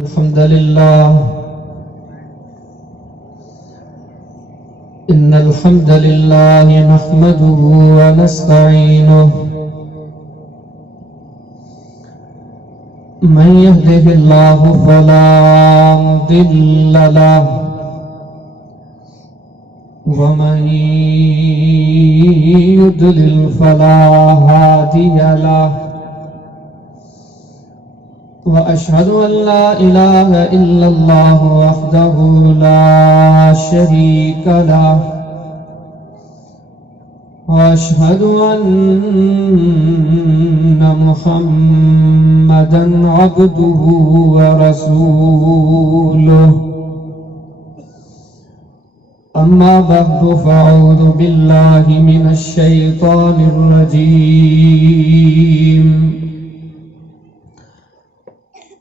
अल्हम्दुलिल्लाह इन्नल हम्दुलिल्लाह नहमदुहु व नस्तईनुहु मन यहदिहिल्लाहु फला मुदिल्ल लहु व मन युद्लिल फला हादिय लहु وأشهد أن لا إله إلا الله وحده لا شريك له وأشهد أن محمدا عبده ورسوله أما بعد فأعوذ بالله من الشيطان الرجيم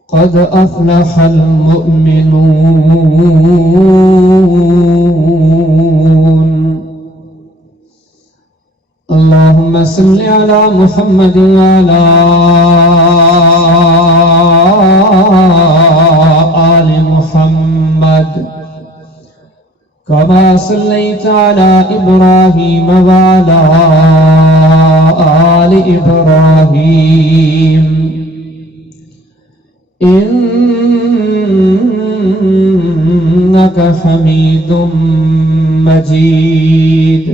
قد أفلح المؤمنون اللهم صل على محمد وعلى آل محمد كما صليت على إبراهيم وعلى آل إبراهيم إنك حميد مجيد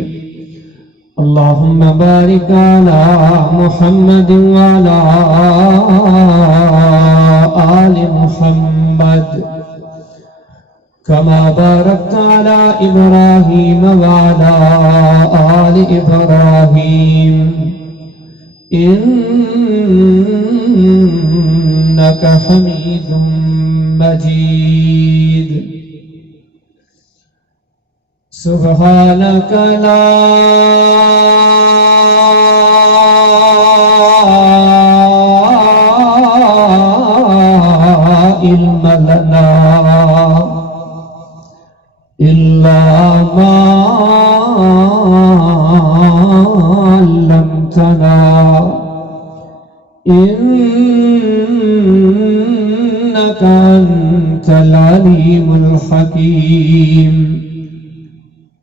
اللهم بارك على محمد وعلى آل محمد كما باركت على إبراهيم وعلى آل إبراهيم إنك حميد مجيد سبحانك لا علم لنا إلا ما علمتنا إنك أنت العليم الحكيم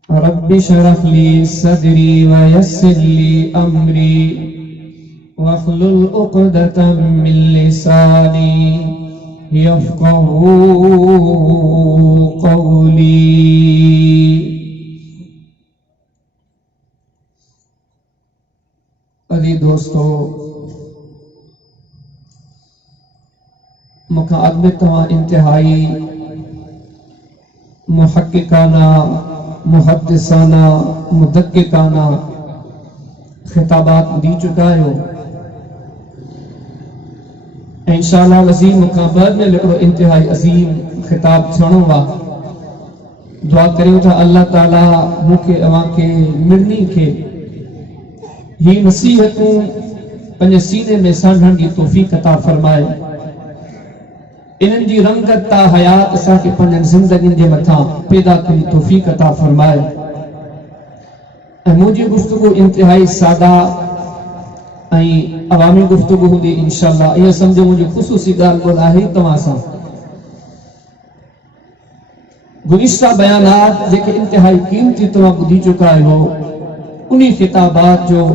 رب اشرح لي صدري ويسر لي أمري واحلل عقدة من لساني يفقهوا قولي अली दोस्तों मुकाद तवा इंतहाई मुहक्किकाना मुहद्दिसाना मुदक्किकाना खिताबात दी चुका हो इंशाअल्लाह अज़ीम मुकाबल में लिखो इंतहाई अज़ीम खिताब छणोगा दुआ करियो था अल्लाह ताला मुके अवां के मिड़नी के ही नसीहतूं पंहिंजे सीने में सांढण जी तौफ़ीक़ अता फरमाए इन्हनि जी रंगत ता हयात असांखे पंहिंजनि ज़िंदगियुनि जे मथां पैदा करी तौफ़ीक़ अता फरमाए ऐं मुंहिंजी गुफ़्तगू इंतिहाई सादा ऐं अवामी गुफ़्तगू हूंदी इंशाअल्लाह इहो सम्झो मुंहिंजी ख़ुसूसी ॻाल्हि ॿोल आहे तव्हां सां गुज़िश्ता बयानात जेके इंतिहाई क़ीमती तव्हां ॿुधी चुका आहियो उन्ही किताबात जो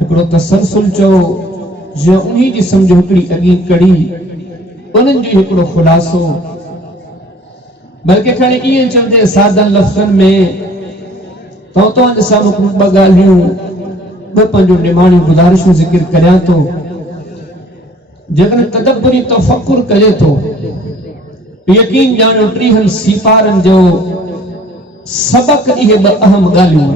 हिकिड़ो तसलसुल चओ जो उन्ही जी सम्झो हिकिड़ी अॻी कड़ी उन्हनि जो हिकिड़ो खुलासो बल्कि खणी ईअं चवंदे सादन लफ़्ज़नि में तव्हां जे साम्हूं ॿ ॻाल्हियूं ॿ पंहिंजो निमाणियूं गुज़ारिशूं ज़िक्र करियां थो जेकॾहिं तदब्बुरी तफ़क्कुर करे थो यकीन ॼाणो टीहनि सीपारनि जो सबक इहे ॿ अहम ॻाल्हियूं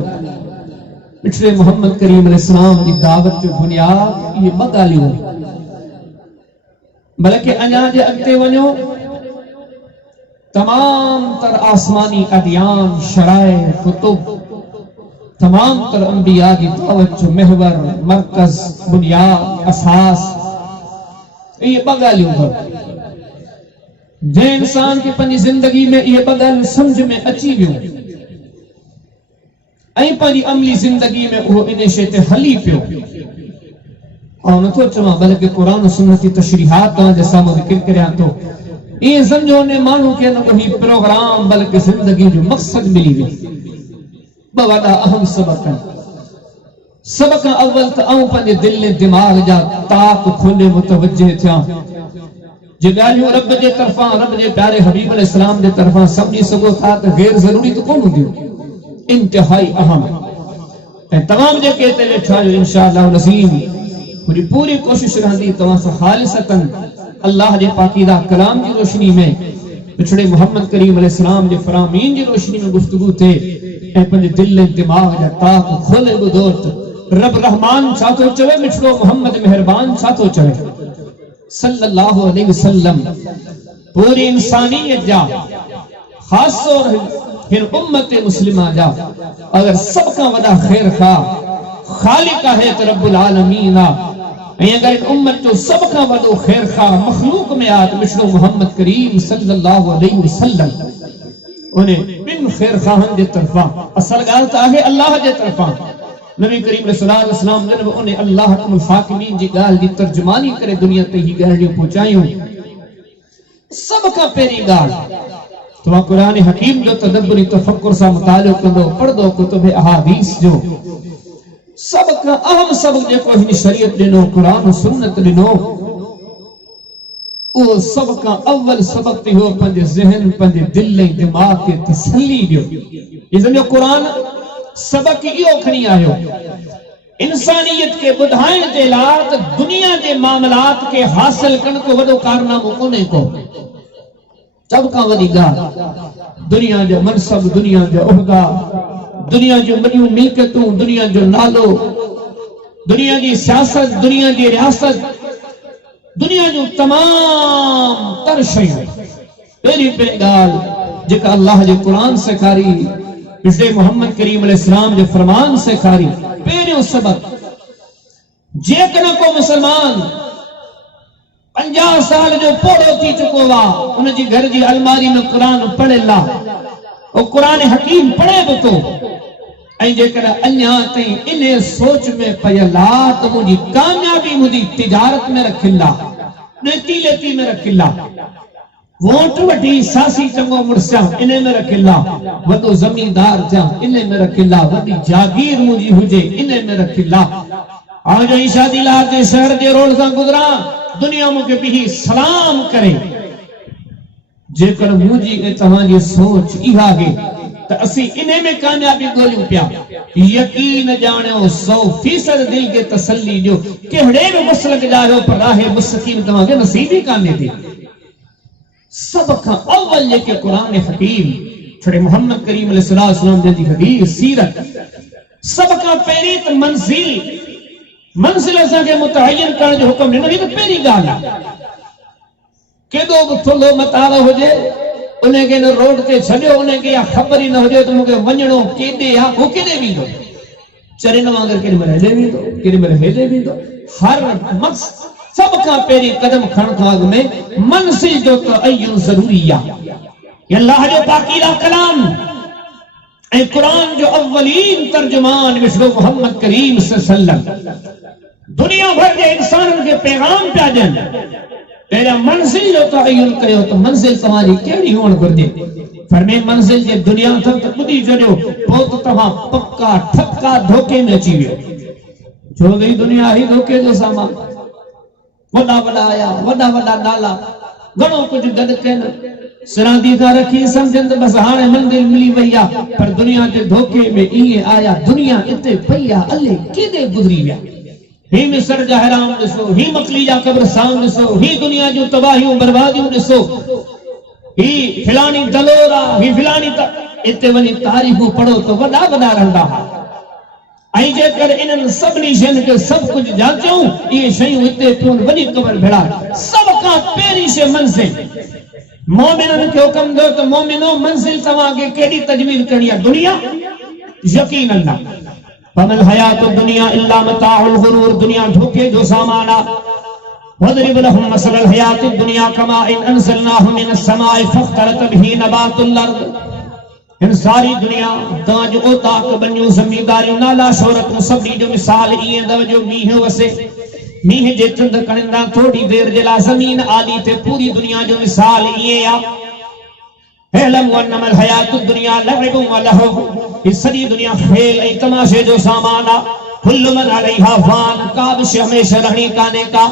मिठड़े मोहम्मद करीम अलैहिस्सलाम जी दावत जो बुनियाद इहे ॿ ॻाल्हियूं बल्कि अञा जे अॻिते वञो तमाम तर आसमानी अदियान शराए कुतुब तमाम तर अंबिया की दावत जो महवर मरकज बुनियाद असास ये ॿ ॻाल्हियूं जे इंसान के पंहिंजी ज़िंदगी में ये ॿ ॻाल्हियूं समझ में अची वियूं ऐं पंहिंजी अमली ज़िंदगी में उहो इन शइ ते हली पियो और नथो चवां बल्कि कुरान सुन्नत की तशरीहात तव्हांजे साम्हूं ज़िक्र करियां थो ये समझो ने मानू के न कोई प्रोग्राम बल्कि जिंदगी जो मकसद मिली हुई बड़ा अहम सबक है। सबक अव्वल तो आऊं पंहिंजे दिल ने दिमाग जा ताक खोले मुतवज्जे थिया जे ॻाल्हियूं रब जे तरफां रब जे प्यारे हबीब अलैहिस्सलाम जे तरफां समझी सघो था त गैर ज़रूरी तो कोन हूंदियूं, इंतहाई अहम ऐं तमाम जेके हिते वेठा आहियो इंशाअल्लाह नज़ीम मुंहिंजी पूरी कोशिश रहंदी तव्हां सां ख़ालिसतन अल्लाह जे पाकीदा कलाम जी रोशनी में पिछड़े मोहम्मद करीम अलैहिस्सलाम जे फरामीन जी रोशनी में गुफ्तगू थे ऐं पंहिंजे दिल ऐं दिमाग जा ताक खोले ॿुधो त रब रहमान छा थो चवे, मिठड़ो मोहम्मद मेहरबान छा थो चवे सल्लल्लाहु अलैहि वसल्लम। पूरी इंसानियत जा खास तौर हिन उम्मत मुस्लिमा जा अगर सब का वडा खैर खा खालिक है त रब्बुल आलमीन ऐं अगर इन उम्मत जो सब का वडो खैर खा मखलूक में आत मिठड़ो मोहम्मद करीम सल्लल्लाहु अलैहि वसल्लम उन्हें बिन खैर खाहन जे तरफा असल गाल त आहे अल्लाह जे तरफा नबी करीम सल्लल्लाहु अलैहि वसल्लम जब उन्हें अल्लाह कुल हाकिमीन जी गाल जी तर्जुमानी करे दुनिया ते ही गालियां पहुंचायूं। सब का पहली गाल तो कुरान हकीम जो तदब्बुरी तफक्कुर सा मुतालो कंदो पढ़दो कुतुब अहादीस जो सब का अहम सबक जेको हिन शरीयत दिनो कुरान सुन्नत दिनो वो सब का अव्वल सबक ते हो पंहिंजे ज़हन पंहिंजे दिल ऐं दिमाग के तसल्ली दियो। ये समझो कुरान सबक इहो खणी आयो इंसानियत के बुधाइण जे लाइ त दुनिया जे मामलात के हासिल करण को वडो कारनामो कोन्हे को। सब का वडी ॻाल्हि दुनिया जो मनसब दुनिया जो उहदा दुनिया जो वॾियूं मिल्कियतूं दुनिया जो नालो दुनिया जी सियासत दुनिया जी रियासत दुनिया जो तमाम तर शयूं पहिरीं ॻाल्हि जेका अल्लाह जे क़ुरान से कारी पिछले मोहम्मद करीम अलैहिस्सलाम जे फरमान से कारी पहिरियों सबक जेकॾहिं को मुसलमान 50 साल जो पोड़ो थी चुको वा उन जी घर जी अलमारी में कुरान पढ़ियल आहे कुरान हकीम पढ़े बि थो ऐं जेकॾहिं अञा ताईं इन सोच में पयल आहे त मुंहिंजी कामयाबी मुंहिंजी तिजारत में रखियल आहे ॾेती लेती में रखियल आहे वोट वठी सासी चङो मुड़िसां इन में रखियल आहे वॾो ज़मींदार थियां इन में रखियल आहे वॾी जागीर मुंहिंजी हुजे इन में रखियल आहे जो शादी लाल जे शहर जे रोड सां गुज़रां दुनिया मूंखे बिही सलाम करे जेकर मुंहिंजी ऐं तव्हांजी सोच इहा आहे त असीं इन में कामयाबी ॻोल्हियूं पिया यकीन ॼाणियो 100% दिल खे तसल्ली ॾियो कहिड़े बि मसलक जा आहियो पर राहे मुस्तक़ीम तव्हांखे नसीब ई कान्हे थी। सब खां अव्वल जेके कुरान हकीम छड़े मोहम्मद करीम अलैहिस्सलाम वसल्लम जी हदीस सीरत सब खां पहिरीं त मंजिल असांखे मुतअय्यन करण जो हुक्म ॾिनो। ही त पहिरीं ॻाल्हि आहे केॾो बि थुल्हो मतारो हुजे उनखे न रोड ते छॾियो उनखे या ख़बर ई न हुजे त मूंखे वञणो केॾे आहे उहो केॾे वेंदो चरिन वांगुरु केॾी महिल हेॾे वेंदो केॾी महिल हेॾे वेंदो हर सब का पहिरीं कदम खण खां अॻु में मंज़िल जो तअय्युन ज़रूरी आहे। अल्लाह जो पाकीदा कलाम ऐं कुरान जो अव्वलीन तर्जुमान मिठड़ो मोहम्मद करीम सल्लल्लाहु अलैहि वसल्लम दुनिया भर जे इंसाननि खे पैगाम पिया ॾियनि पहिरियां मंज़िल जो तअय्युन कयो त मंज़िल तव्हांजी कहिड़ी हुअण घुरिजे। फरमाए मंज़िल जे दुनिया अथव त ॿुधी छॾियो पोइ त तव्हां पक्का ठपका धोखे में अची वियो छो त ही दुनिया ही धोखे जो सामान वॾा वॾा आया वॾा वॾा नाला घणो कुझु गॾु कनि सिरांदी खां रखी सम्झनि त बसि हाणे मंज़िल मिली वई आहे पर दुनिया जे धोखे में ईअं आया दुनिया इते पई आहे अले केॾे गुज़री विया ही मिस्र जा हराम ॾिसो ही मकली जा कब्रस्तान ॾिसो ही दुनिया जूं तबाहियूं बर्बादियूं ॾिसो ही फिलानी दलोरा ही फिलानी इते वञी तारीख़ूं पढ़ो त वॾा वॾा रहंदा हुआ ऐं जेकर इन्हनि सभिनी शयुनि खे सभु कुझु जाचूं इहे शयूं हिते पियूं वॾी क़बर भेड़ा सभ खां पहिरीं शइ मंज़िल मोमिननि खे हुकुम ॾियो त मोमिनो मंज़िल तव्हांखे केॾी तजवीज़ करणी आहे दुनिया यकीनन न वमल हयात दुनिया इल्ला मताउल गुरूर दुनिया धोखे जो सामान आहे वदरिब लहुम मसलल हयात दुनिया कमा इन अंज़लनाहु मिनस समाए फख्तरत बिही नबातुल अर्द इन सारी दुनिया तव्हांजो ओताक बनियो ज़मींदारियूं नाला शोहरतूं सभिनी जो मिसाल ईअं दव जो मींहुं वसे मीह जे चंद कणंदा थोड़ी देर जे ला ज़मीन आली ते पूरी दुनिया जो मिसाल ये आ हेलम वन्नमल हयातुद दुनिया लअबु व लहव। इस सॼी दुनिया खेल ऐं तमाशे जो सामान आ। कुल्लु मन अलैहा फान, का बि शइ हमेशह रहणी कान्हे का,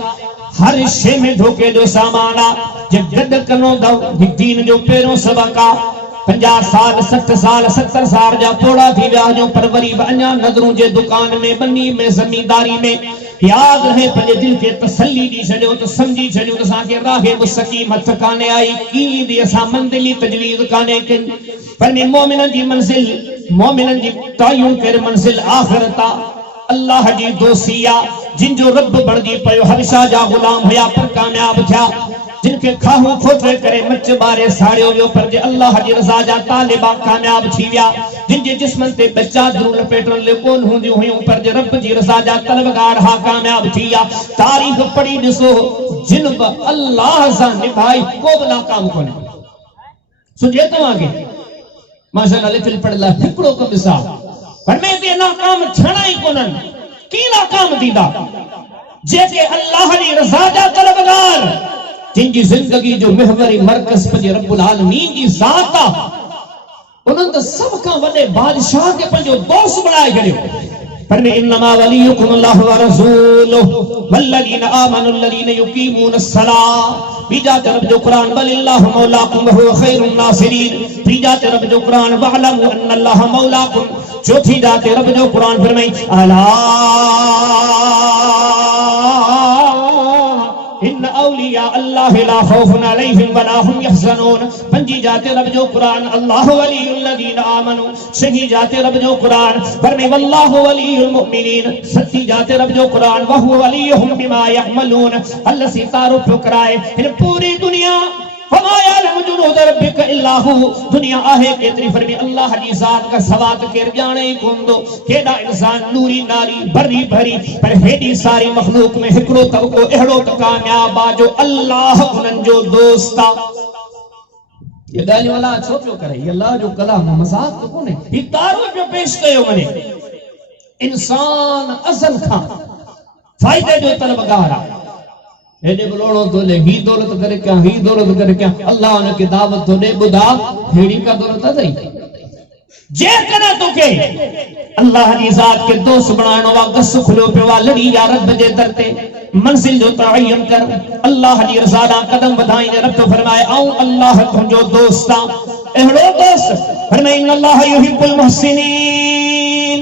हर शइ में धोखे जो सामान आ। जे गॾु कनो दव दीन जो पहिरियों सबक़ आ। 50 साल 60 साल 70 साल जा पोड़ा थी विया जो परवरी अञा नज़रूं जे दुकान में बनी में ज़मींदारी में याद रहे पंहिंजे दिल खे तसल्ली दी छॾियो त समझी छॾियो त असांखे राहे मुस्तक़ीम हथ कान्हे आई की दी असां मंज़िली तजवीज़ कान्हे कई। पर मोमिननि जी मंज़िल, मोमिननि जी तयन कर मंज़िल आख़िरत आ, अल्लाह जी दोस्ती आ। जिन जो रब बणजी पियो हमेशा जा गुलाम हुया पर कामयाब थिया, जिनके खाहू खोटे करे मच बारे साड़ियो वियो पर जे अल्लाह जी रज़ा जा तालिबा कामयाब थी विया। जिन जे जिस्मन ते चादरूं लपेटण ले कोन हूंदियूं हुयूं पर जे रब जी रज़ा जा तलबगार हा कामयाब थी विया। तारीख़ पढ़ी ॾिसो, जिन बि अल्लाह सां निभाई को बि नाकाम कोन्हे। सुझे तव्हांखे माशाअल्लाह लिखियल पढ़ियल हिकिड़ो को मिसाल पर में ते नाकाम थियणा ई कोन्हनि। की नाकाम थींदा? जेके अल्लाह जी रज़ा जा तलबगार, जिनकी जिंदगी जो महवरी मरकज़ पंहिंजे रब्बुल आलमीन जी ज़ात आ, उन्हनि त सभ खां वॾे बादशाह खे पंहिंजो दोस्त बणाए छॾियो। पर में इन्नमा वलियुकुम अल्लाहु व रसूलुहु वल्लज़ीना आमनु अल्लज़ीना युक़ीमून अस्सलाह। बीजा तरफ जो कुरान बलिल्लाहु मौलाकुम व हुव खैरुन नासिरीन। तीजा तरफ जो कुरान वअलमु अन्नल्लाह मौलाकुम। चौथी जाते रब जो कुरान फरमाई अला इन औलिया अल्लाह ला खौफुन अलैहिम वला हुम यहज़नून। पंजी जाते रब जो कुरान अल्लाहु वलियुल लज़ीना आमनू। छही जाते रब जो कुरान फरमाई वल्लाहु वलियुल मुमिनीन। सती जाते रब जो कुरान वहु वलियुहुम बिमा यअमलून। अल्लाह से तारुफ कराए इन पूरी दुनिया फमा यअलमु जुनूद रब्बिका इल्ला हु। दुनिया आहे केतरी फरमाई अल्लाह जी ज़ात का सवात केर जाने ही कोंदो। केडा इंसान नूरी नारी भरी भरी पर हेडी सारी मखलूक में हिकड़ो तबको एहड़ो त कामयाब आ जो अल्लाह उनन जो दोस्त आ। ये गाली वाला छो पियो करे? ये अल्लाह जो कलाम मजाक तो कोने, ही तारो पे पेश कयो वने। इंसान असल खां फायदे जो तलबगार आ। हेडे बोलोणो तो ले ही दौलत करे क्या, ही दौलत करे क्या, अल्लाह ने की दावत तो दे बुधा हेड़ी का दौलत अदई। जे कना तोखे अल्लाह जी ज़ात के दोस्त बनाणो वा गस खुलो पे वा लड़ी या रब जे दर ते मंजिल जो तयन कर। अल्लाह जी रज़ा दा कदम वधाई ने रब तो फरमाए आऊं अल्लाह तुझो दोस्त आ। एहड़ो दोस्त फरमाए इन अल्लाह युहिब्बुल मुहसिनीन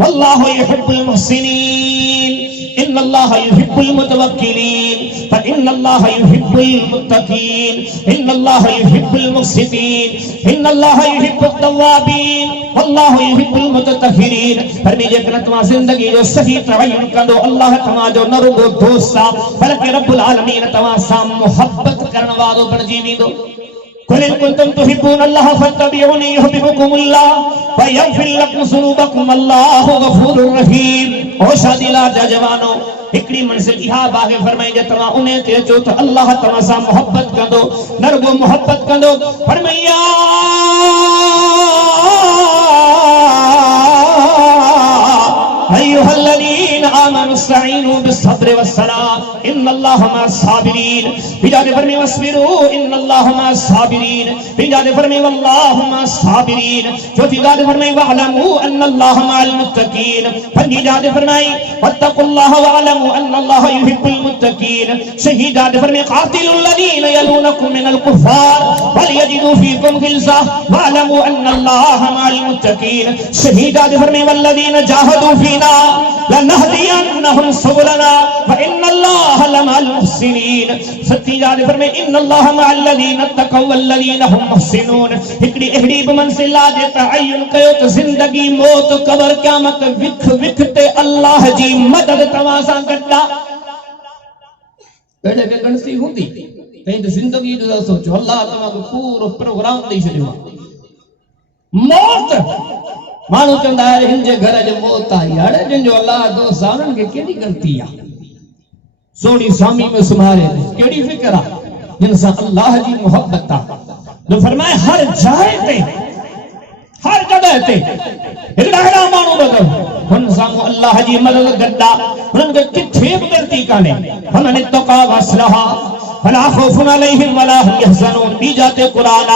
वल्लाहु युहिब्बुल मुहसिनीन। इन अल्लाह युहिब्बुल मुतवक्किलीन फ इन अल्लाह युहिब्बुल मुत्तकीन। इन अल्लाह युहिब्बुल मुहसिनीन। इन अल्लाह युहिब्बुत तव्वाबीन वल्लाहु युहिब्बुल मुततहिरीन। फरमाई जेकॾहिं तव्हां ज़िंदगी जो सही तयन कंदो अल्लाह तव्हांजो न रुगो दोस्त आ बल्कि रब्बुल आलमीन तव्हां सां मुहब्बत करण वारो बणिजी वेंदो। कुल इन कुंतुम तुहिब्बून अल्लाह फत्तबिऊनी युहिब्बुकुमुल्लाह व यग़फिर लकुम ज़ुनूबकुम अल्लाहु गफूरुर रहीम। ओ शादी ला जा जवानो, हिकड़ी मंजिल इहा बागे फरमाई जे तव्हां उन्हें ते अचो त अल्लाह तव्हां सां मुहब्बत कंदो, न रुगो मुहब्बत कंदो। फरमाया अय्युहल्लज़ीना आमनु इस्तईनु बिस्सब्रि वस्सलाह इन्नल्लाहा मअस्साबिरीन। बिजाने फरमाया वस्बिरू इन्नल्लाहा मअस्साबिरीन। बिजाने फरमाया वल्लाहु मअस्साबिरीन। चौथी जाने फरमाया वअलमू अन्नल्लाहा मअल मुत्तकीन। पंजी जाने फरमाया वत्तकुल्लाहा वअलमू अन्नल्लाहा युहिब्बुल मुत्तकीन। छही जाने फरमाया क़ातिलुल लज़ीना यलूनकुम मिनल कुफ़ार वलयजिदू फ़ीकुम ग़िल्ज़ा वअलमू अन्नल्लाहा मअल मुत्तकीन। छही जाने फरमाया वल्लज़ीना जाहदू फ़ीना लनहदियन्नहुम सुबुलना व इन्नल्लाहा लमअल मुहसिनीन। सती जाने फरमाया इन्नल्लाहा मअल लज़ीना तक़व वल्लज़ीना हुम मुहसिनून। हिकड़ी एहड़ी बि मंजिल आ जे तयन कयो त जिंदगी मौत कब्र क़यामत विख विख ते अल्लाह जी मदद तव्हां सां गड्डा। एडे के गणती हुंदी तई त जिंदगी जो सोचो अल्लाह तव्हां को पूरो प्रोग्राम ॾेई छॾियो आहे। मौत मानू चंदा है हिन जे घर जो मौत आई अड़े जिन जो अल्लाह दोस्त आ उन्हनि खे केॾी गलती आ। सोनी स्वामी में सुमारे केड़ी फिक्र आ जिन सां अल्लाह जी मोहब्बत आ। तो फरमाए हर जाइ ते हर जगह ते हिकड़ा माण्हू बदल हुन साम्हूं अल्लाह जी मदद गड्डा हुननि खे किथे बि ग़लती कान्हे हुननि इत्तक़ा वस्लहा फला खौफुन अलैहिम वला हुम यहज़नून दी जाते कुरान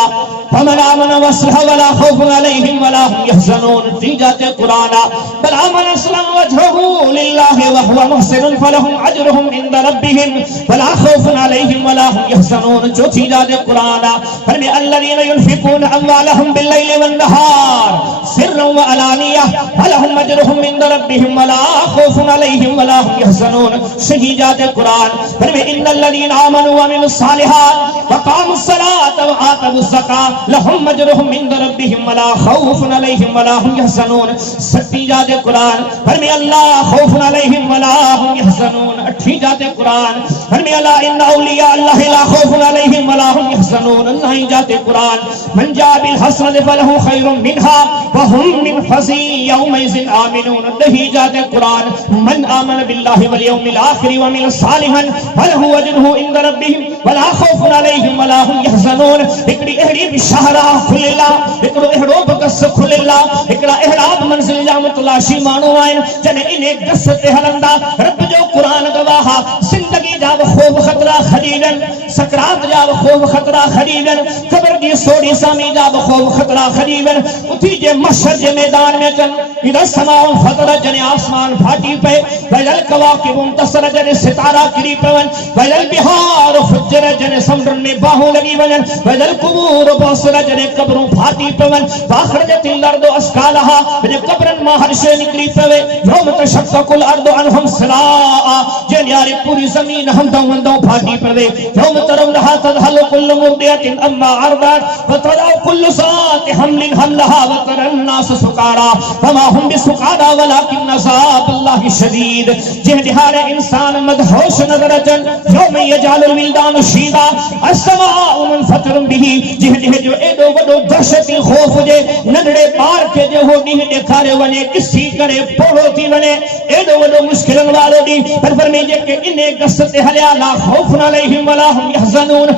फमन आमन वस्लहा वला खौफुन अलैहिम वला हुम यहज़नून दी जाते कुरान बल आमन अस्लम वजहहु लिल्लाहि व हुवा मुहसिनुन फलहुम अजरुहुम इंद रब्बिहिम वला खौफुन अलैहिम वला हुम यहज़नून जो दी जाते कुरान फरमे अल्लज़ीना युनफिकून अम्वालहुम बिल्लैलि वन्नहार सिर्रन व अलानिया फलहुम अजरुहुम इंद रब्बिहिम वला खौफुन अलैहिम वला हुम यहज़नून सही जाते कुरान फरमे इन्नल्लज़ीना आमनू व अमिलुस सालिहात व क़ामुस सलात व आतवुज़ ज़कात लहुम अजरुहुम इंद रब्बिहिम वला खौफुन अलैहिम वला हुम यहज़नून सही जाते कुरान फरमे अल्लाह खौफुन अलैहिम वला हुम यहज़नून अठी जाते कुरान फरमे अला इन्ना औलिया अल्लाह ला खौफुन अलैहिम वला हुम यहज़नून नहीं जाते कुरान मन जा बिल हसनत फलहु खैरुम मिनहा व हुम मिन फज़ी यौमइज़िन आमिनून नहीं जाते कुरान मन आमन बिल्लाहि वल यौमिल आखिर व अमिल सालिहन फलहु अजरुहु इंद रब्बिहिम वला खौफुन अलैहिम वला हुम यहज़नून हिकड़ी अहड़ी बिशारा खुलेला हिकड़ो अहड़ो बकस खुलेला हिकड़ा अहड़ा मंजिल जा मुतलाशी माण्हू आहिनि जॾहिं इन गस ते हलंदा रब जो कुरान गवाह जिंदगी जा ख़ौफ ख़तरा खरीदन सकरात जा ख़ौफ ख़तरा खरीदन क़ब्र जी सोड़ी सामी जा ख़ौफ ख़तरा खरीदन उथी जे महशर जे मैदान में कन इधर समाउन फतर जने आसमान फाटी पे वजल कवाकिब मुंतसर जने सितारा किरी पवन वजल बिहार फजर जने समुंड में बाहों लगी वजन वजल कुबूर बसर जने कब्रों फाटी पवन वाखरजतिल अर्दु अस्कालहा जने कब्रन मां हर शे निकली पवे यौम तशक्ककुल अर्दु अनहुम सराआ जने यारे पूरी जमीन हंदों फाटी पवे यौम तरौनहा तदहलु कुल्लु मुर्दियतिन अम्मा अरदत व तदउ कुल्लु सात हमलिन हमलहा व तरन नास सुकारा वमा हुम बिसुकारा वलाकिन अज़ाबुल्लाहि शदीद जे दिहारे इंसान मदहोश नजर अचन यौम यजालुल विल्दान शीदा अस्समाउ मुनफतिरुन बिही जे जो एडो वडो दहशती खौफ जे नंढड़े ॿार खे जो हो ॾींहुं ॾेखारे वञे ॾिसी करे पोड़ो थी वञे एडो वडो मुश्किलन वारो ॾींहुं पर फरमाए जेके इन गस ते हलिया ला खौफुन अलैहिम वला हुम यहज़नून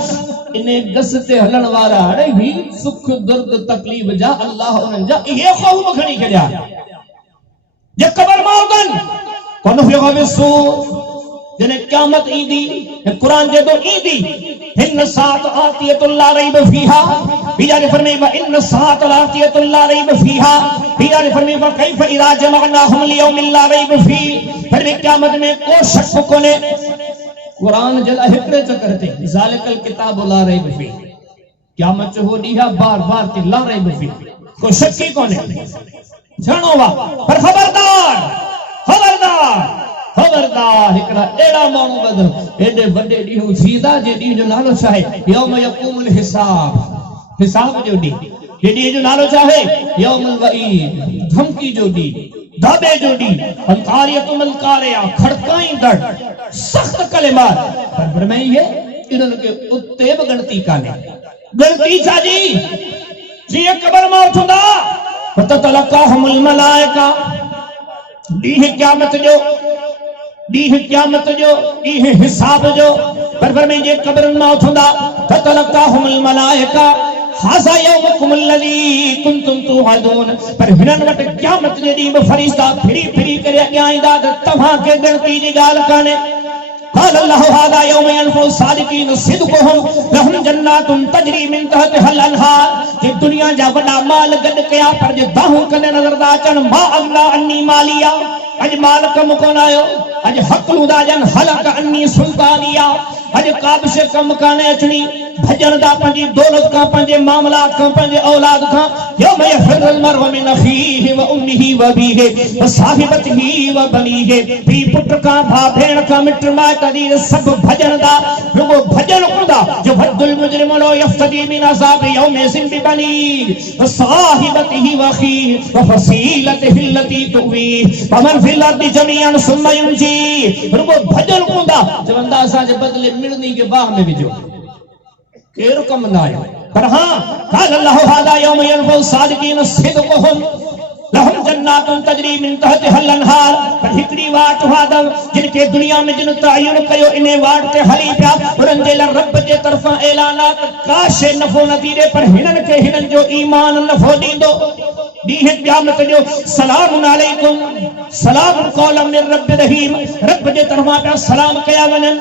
इन गस ते हलण वारा अड़े भी सुख दर्द तकलीफ जा अल्लाह उन्हनि जा इहे खौफ खणी छॾिया जे क़ब्र मौतन कोन फियो बिसूर जने क़यामत ईंदी कुरान जे तो ईंदी हिन सात आतियतुल ला रैब फीहा बियारे फरमाए व इन सात आतियतुल ला रैब फीहा बियारे फरमाए व कैफ इरा जमअनाहुम लियौमिल ला रैब फी फरमाए क़यामत में को शक कोने कुरान जला हिकड़े चक्कर ते ज़ालिकल किताब ला रैब फी क़यामत हो ॾींहा बार-बार ते ला रैब फी को शक ही कोने जानो वा पर खबरदार खबरदार खबरदार हिकड़ा एड़ा माण्हू बदल एडे वडे ॾींहुं सीधा जे ॾींहुं जो नालो छा आहे यौम यक़ूमुल हिसाब जो ॾींहुं जे ॾींहुं जो नालो छा आहे यौमुल वईद धमकी जो ॾींहुं दाबे जो ॾींहुं अलकारियतुल कारिया खड़काईंदड़ सख्त कलिमात पर फरमाई है इन्हनि खे उते बि गणती कान्हे गणती छा जी जीअं क़ब्र मौत हूंदा फततलक़ाहुमुल मलाइका ॾींहुं क़यामत जो ॾींहुं हिसाब जो पर फरमाई जे क़ब्र मौत हूंदा फतलक़ाहुमुल मलाइका हाज़ा यौमुकुम अल्लज़ी कुंतुम तुअदून पर हिननि वटि क़यामत जे ॾींहुं बि फरिश्ता फिरी करे अॻियां ईंदा त तव्हांखे गणती जी ॻाल्हि कान्हे قال الله هذا يوم ينفع الصادقين صدقهم لهم جنات تجري من تحتها الانهار کہ دنیا جا وڈا مال گڈ کیا پر جو باہوں کنے نظر دا اچن ما اغنا انی مالیا اج مال کم کون آयो اج حق لودا جن حلق انی سلطانیا اج قابش کم کانے اچنی بھجن دا پنجی دولت کا پنجے معاملات کا پنجے اولاد کا یوم یفر المرء من اخیہ و امہ و ابیہ و صاحبتہ و بنیہ پی پٹ کا بھا بھیڑ کا مٹ مائٹ دیر سب بھجن دا وہ بھجن خدا جو بد المجرم لو یفتدی من عذاب یوم سن ببنی و صاحبتہ و اخیہ و فصیلتہ التي تؤویہ ومن فی الارض جميعا ثم ينجی وہ بھجن خدا جو بندہ اساں جے بدلے ملنی کے باہ میں بھیجو کیرو کم نہ آئے پر ہاں قال اللہ هذا يوم ينفع الصادقين صدقهم لهم جنات تجری من تحتها الانہار پر ہکڑی واٹ ہادم جن کے دنیا میں جن تعین کیو انہیں واٹ تے ہلی پیا انہن جے رب جے طرفاں اعلانات کاش نفو نتیرے پر ہنن کے ہنن جو ایمان نفو دیندو दीह क़यामत जो सलामुन अलैकुम सलामुन क़ौलन मिन रब्बिर रहीम रब जे तरफां पिया सलाम कया वञनि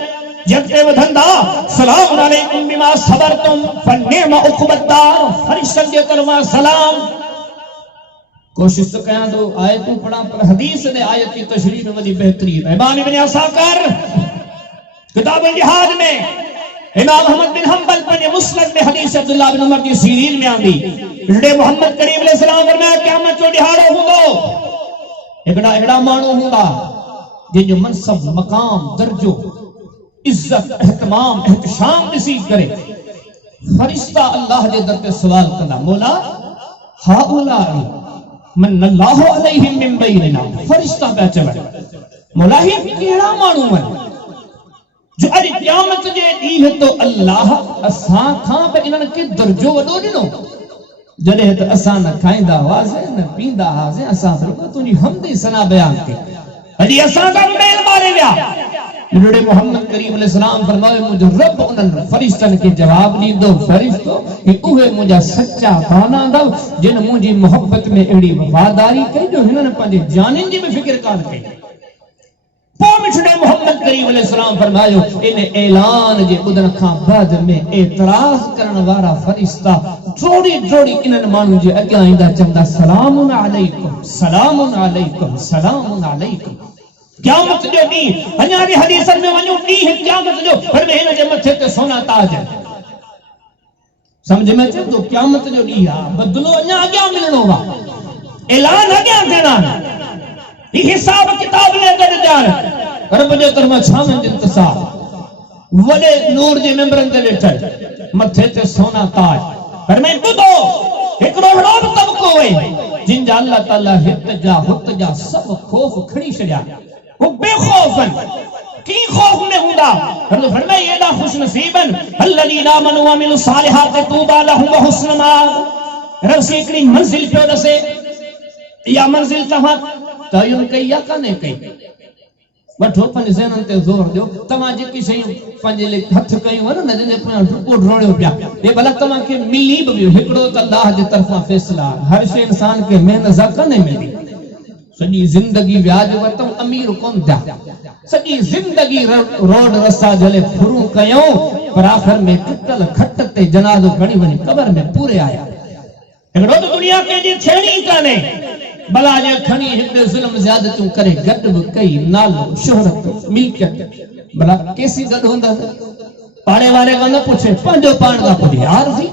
जगते वधंदा सलामुन अलैकुम बिमा सबरतुम फनिअम उक़बद्दार फरिश्तनि जे तरफां सलाम। कोशिश तो कयां तो आयतूं पढ़ां पर हदीस ने आयत की तशरीह में वधी बेहतरीन है। इमाम इब्न असाकर किताब जिहाद में इमाम अहमद बिन हंबल पंहिंजे मुस्नद में हदीस अब्दुल्लाह बिन उमर जी सीरीन में आंदी जॾहिं मोहम्मद करीम अलैहि सलाम फरमाया क़यामत जो ॾिहाड़ो हूंदो हिकिड़ा अहिड़ा माण्हू हूंदा जंहिंजो मनसब मक़ाम दर्जो इज्जत एहतमाम एहतशाम ॾिसी करे फरिश्ता अल्लाह जे दर ते सवाल कंदा मौला हाउलाई मन अल्लाह अलैहिम मिन बैनिना फरिश्ता पिया चवनि मौला ही कहिड़ा माण्हू आहिनि जो अॼु क़यामत जे ॾींहुं तो अल्लाह असां खां बि इन्हनि खे दर्जो वॾो ॾिनो जॾहिं त असां न खाईंदा हुआसीं न पींदा हुआसीं असां तुंहिंजी हमदी सना बयान कई अॼु असां खां बि मेल मारे विया जॾहिं मोहम्मद करीम अलैहि सलाम फरमायो मुंहिंजो रब उन्हनि फरिश्तनि खे जवाब ॾींदो फरिश्तो कि उहे मुंहिंजा सचा बाना अथव जिन मुंहिंजी मोहब्बत में अहिड़ी वफ़ादारी कई जो हिननि पंहिंजे जानिन जी बि फिक्र कान कई। मोहम्मद करीम अलैहि सलाम फरमायो इन ऐलान जे ॿुधण खां बाद में एतराज़ करण वारा फरिश्ता जोड़ी जोड़ी इन्हनि माण्हुनि जे अॻियां ईंदा चवंदा सलामुन अलैकुम सलामुन अलैकुम सलामुन अलैकुम। क़यामत जो ॾींहुं अञा जे हदीसनि में वञूं ॾींहुं क़यामत जो पर में हिन जे मथे ते सोना ताज समझ में अचे तो क़यामत जो ॾींहुं आहे बदिलो अञा अॻियां मिलणो आहे ऐलान अॻियां थियणा हिसाब किताब ले गॾु ॼाण रब जे तरफ़ां छामनि जो इंतज़ार वॾे नूर जे मेंबरनि ते ॾिठल मथे ते सोना ताज पर में ॿुधो हिकिड़ो अहिड़ो बि तबिक़ो हुई जिन जा अल्लाह ताला हित जा हुत जा सभु ख़ौफ़ खणी छॾिया वो बेखौफ़ आहिनि की खौफ में हूंदा फरमाए एॾा ख़ुशनसीब आहिनि अल्लज़ीना आमनू व अमिलू सालिहात तूबा लहुम व हुस्न माब। रब से हिकिड़ी मंज़िल पियो ॾसे इहा मंज़िल तव्हां तयन कई या कान्हे कई वठो पंहिंजे ज़हननि ते ज़ोर ॾियो तव्हां जेकी शयूं पंहिंजे हथ कयूं आहिनि न जंहिंजे पोयां डुको ढोड़ियो पिया हे भला तव्हांखे मिली बि वियो हिकिड़ो त अल्लाह जे तरफ़ां फ़ैसिला हर शइ इंसान खे महिनत सां कान्हे मिली सॼी ज़िंदगी व्याज वरितऊं अमीर कोन थिया सॼी ज़िंदगी रोड रस्ता जले फुरूं कयूं पर आख़िर में टुटल खट ते जनाज़ो खणी वञी क़बर में पूरे आया हिकिड़ो त दुनिया कंहिंजी थियणी कान्हे भला जे खणी हिकिड़े ज़ुल्म ज़्यादतियूं करे गॾु बि कई नालो शोहरत मिल्कियत भला केसी गॾु हूंदा पाड़े वारे खां न पुछे पंहिंजो पाण खां पुछे यार जी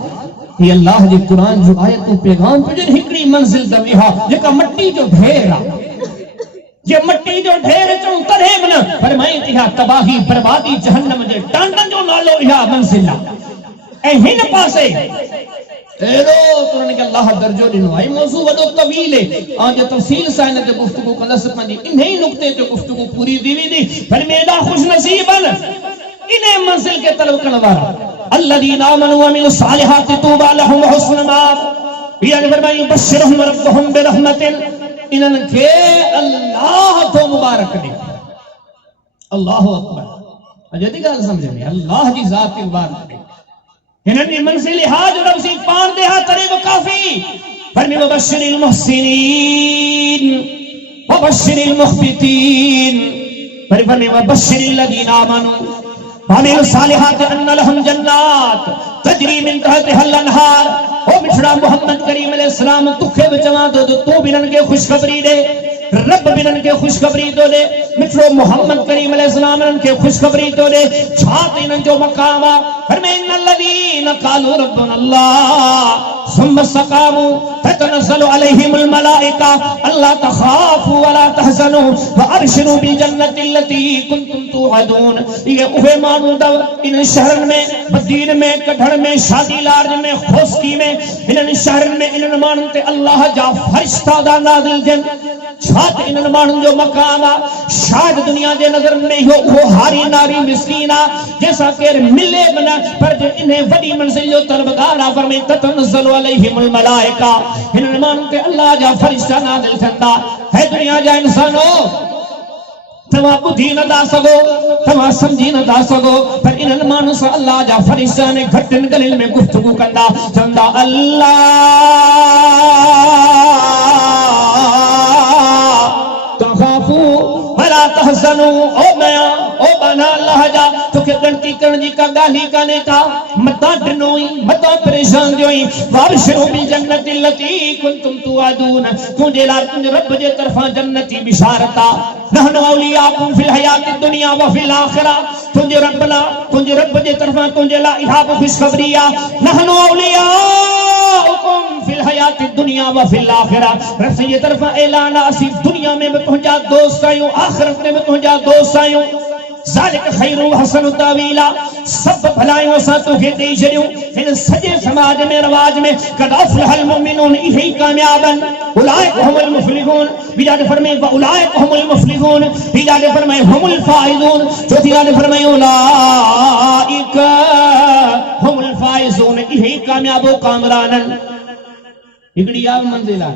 ये अल्लाह जे क़ुरान जो आयतूं पैगाम पियो हिकिड़ी मंज़िल त इहा जेका मट्टी जो ढेर आहे ये मट्टी जो ढेर चऊं तॾहिं बि न पर मां इहा तबाही बर्बादी जहन्नम जे टांडनि जो नालो इहा मंज़िल आहे ऐं हिन पासे एड़ो तुरन के अल्लाह दर्जो दिनो आई मौजू वडो तवील है आ जो तफसील सां इन ते गुफ्तगू कंदस पंहिंजी इन्ही नुक्ते ते गुफ्तगू पूरी थी वेंदी पर मेरा खुश नसीब इन्हें मंजिल के तलब करण वाला अल्लज़ीना आमनू व अमिलू सालिहात तूबा लहुम व हुस्न माब या फरमाई बशरहुम रब्बुहुम बिरहमतिन इनन के अल्लाह तो मुबारक दे अल्लाहु अकबर अजदी गाल समझ में अल्लाह जी जात की मुबारक दे इन्हें मंजिल हाज रब से पार दे हा तरे वो काफी फरमी वबश्शिरिल मुहसिनीन वबश्शिरिल मुखबितीन फरमी वबश्शिरिल लज़ीना आमनू वामिलू सालिहात अन्न लहुम जन्नात तजरी मिन तहतिहल अनहार ओ मिठड़ा मोहम्मद करीम अलैहि सलाम तुखे भी चवा दो तू भी इनन के खुशखबरी दे रब भी इनन के खुशखबरी तो दे मिठड़ो मोहम्मद करीम अलैहि सलाम इनन के खुशखबरी तो दे छात इनन जो मकाम आ फरमाए इन्नल लज़ीना क़ालू रब्बुना अल्लाह सुम्मा इस्तक़ामू ततनज़्ज़लु अलैहिमुल मलाइका अल्ला तख़ाफू व ला तहज़नू व अबशिरू बिल जन्नति अल्लती कुंतुम तुअदून। ये उहे मानू दव इन शहरन में मदीन में कढण में शादी लार्ज में खोस्की में इन शहरन में इन मानू ते अल्लाह जा फरिश्ता दा नाज़िल जन छात इन मानू जो मकाम आ शायद दुनिया जे नजर में हो हारी नारी मिस्कीना जैसा केर मिले बना पर जो इन्हें वडी मंजिल जो तलबगार आ फरमाए ततनज़्ज़लु अलैहिमुल मलाइका इन मानू ते अल्लाह जा फरिश्ता नाज़िल थंदा है दुनिया जा इंसानो तवा बुद्धि न दा सगो तवा समझी न दा सगो पर इन मानू से अल्लाह जा फरिश्ता ने घटन गलिल में गुफ्तगू कंदा चंदा अल्लाह अल्लाह जा तोखे गणती करण जी का गाली काने का मता ड्नोई मता परेशान जोई वाबशरू बिल जन्नति लती कुंतुम तुआदून तुझे ला तुझे रब जे तरफा जन्नती बिशारता नहनु औलियाकुम फिल हयाति दुनिया व फिल आखिरा तुझे रब जे तरफा तुझे ला इहाब खुशखबरिया नहनु औलियाकुम फिल हयाति दुनिया व फिल आखिरा रब से ये तरफा ऐलान असी दुनिया में भी तुझा दोस्त आयो आखिरत में भी तुझा दोस्त आयो ज़ालिक खैरु व हसन तावीला सब भलाइयों सा तोखे दे छड़ियो इन सजे समाज में रवाज में कद अफलहल मुमिनून इही कामयाबन उलाइक हुमुल मुफलिहून बिजाद फरमाए व उलाइक हुमुल मुफलिहून बिजाद फरमाए हुमुल फाइजून चौथी आयत फरमाए उलाइक हुमुल फाइजून इही कामयाबो कामरानन हिकड़ी आ मंजिल आ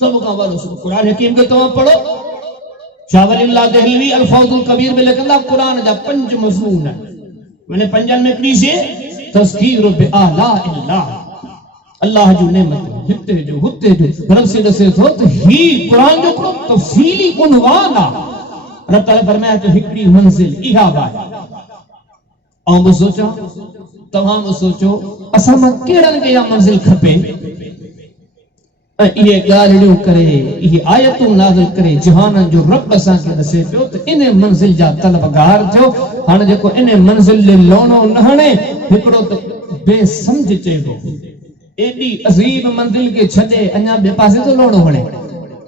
सब का वालो कुरान हकीम के तो पढ़ो शावलिल्लाह दहलवी अल-फौजुल कबीर में लिखंदा कुरान जा 5 मज़मून मैंने पंजन में कड़ी से तज़कीर बि आला इल्लाह अल्लाह जो नेमत हिते जो हुते जो रब से दसे तो ही कुरान जो को तफसीली उन्वान आ रब ताला फरमाया तो हिकड़ी मंजिल इहा बात औ सोचो तमाम सोचो असा में केड़न के या मंजिल खपे ये गालियों करे ये आयतों नाज़िल करे जहानन जो रब असा के दसे पियो तो इने मंजिल जा तलबगार जो हाने जेको इने मंजिल ले लोनो नहणे हिकड़ो तो बेसमझ चेबो एडी अजीब मंजिल के छदे अन्या बे पासे तो लोनो वणे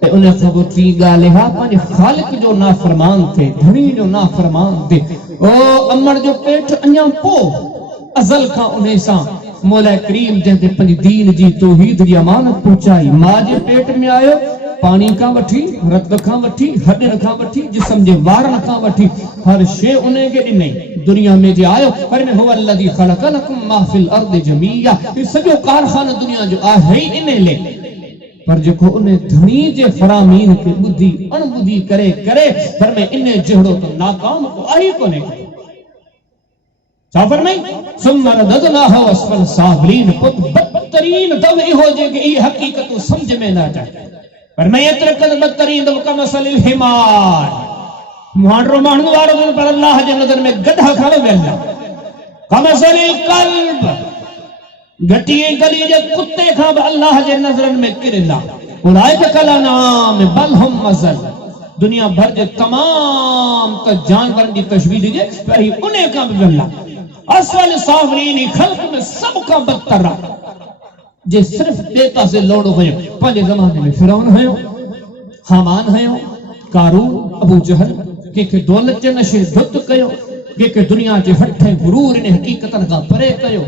ते उने खबो ती गाले हा पाने खालिक जो नाफरमान थे धनी जो नाफरमान थे ओ अमर जो पेट अन्या पो अजल का उने सा मौला करीम जंहिं पंहिंजी दीन जी तौहीद जी अमानत पहुंचाई मां जे पेट में आयो पानी का वठी रत का वठी हड्डन का वठी जिस्म जे वारन का वठी हर शे उन्हें के ॾिनई दुनिया में जे आयो पर में हुवा अल्लज़ी ख़लक़ लकुम मा फिल अर्दि जमीया ये सॼो कारखानो दुनिया जो आहे ही इन ले पर जेको उन्हें धनी जे फरामीन के बुद्धि अणबुद्धि करे करे पर में इन जहिड़ो तो नाकाम को आहे कोने साफर में सुमर ददलाह असफल साबलीन पुत बदतरीन दव इहो जे के ई हकीकत समझ में ना अचे पर मैं एतरे कद बदतरीन दव का मसलिल हिमार मुहांडरो माण्हू वारो पर अल्लाह जे नज़र में गधा खावे वेला कमसलिल कल्ब घटिए गली जे कुत्ते खां अल्लाह जे नज़रन में किरला उलाइक कलनाम बल हम मसल दुनिया भर जे तमाम त जानवरन जी तशबीह दीजे पर उन्हें का वेला असफल साफरीन खल्क में सब का बदतर जे सिर्फ बेता से लोड़ो भयो पंजे जमाने में फिरौन हयो हामान हयो कारून अबू जहल के दौलत जे नशे धुत कयो के दुनिया जे हठे गुरूर ने हकीकतन का परे कयो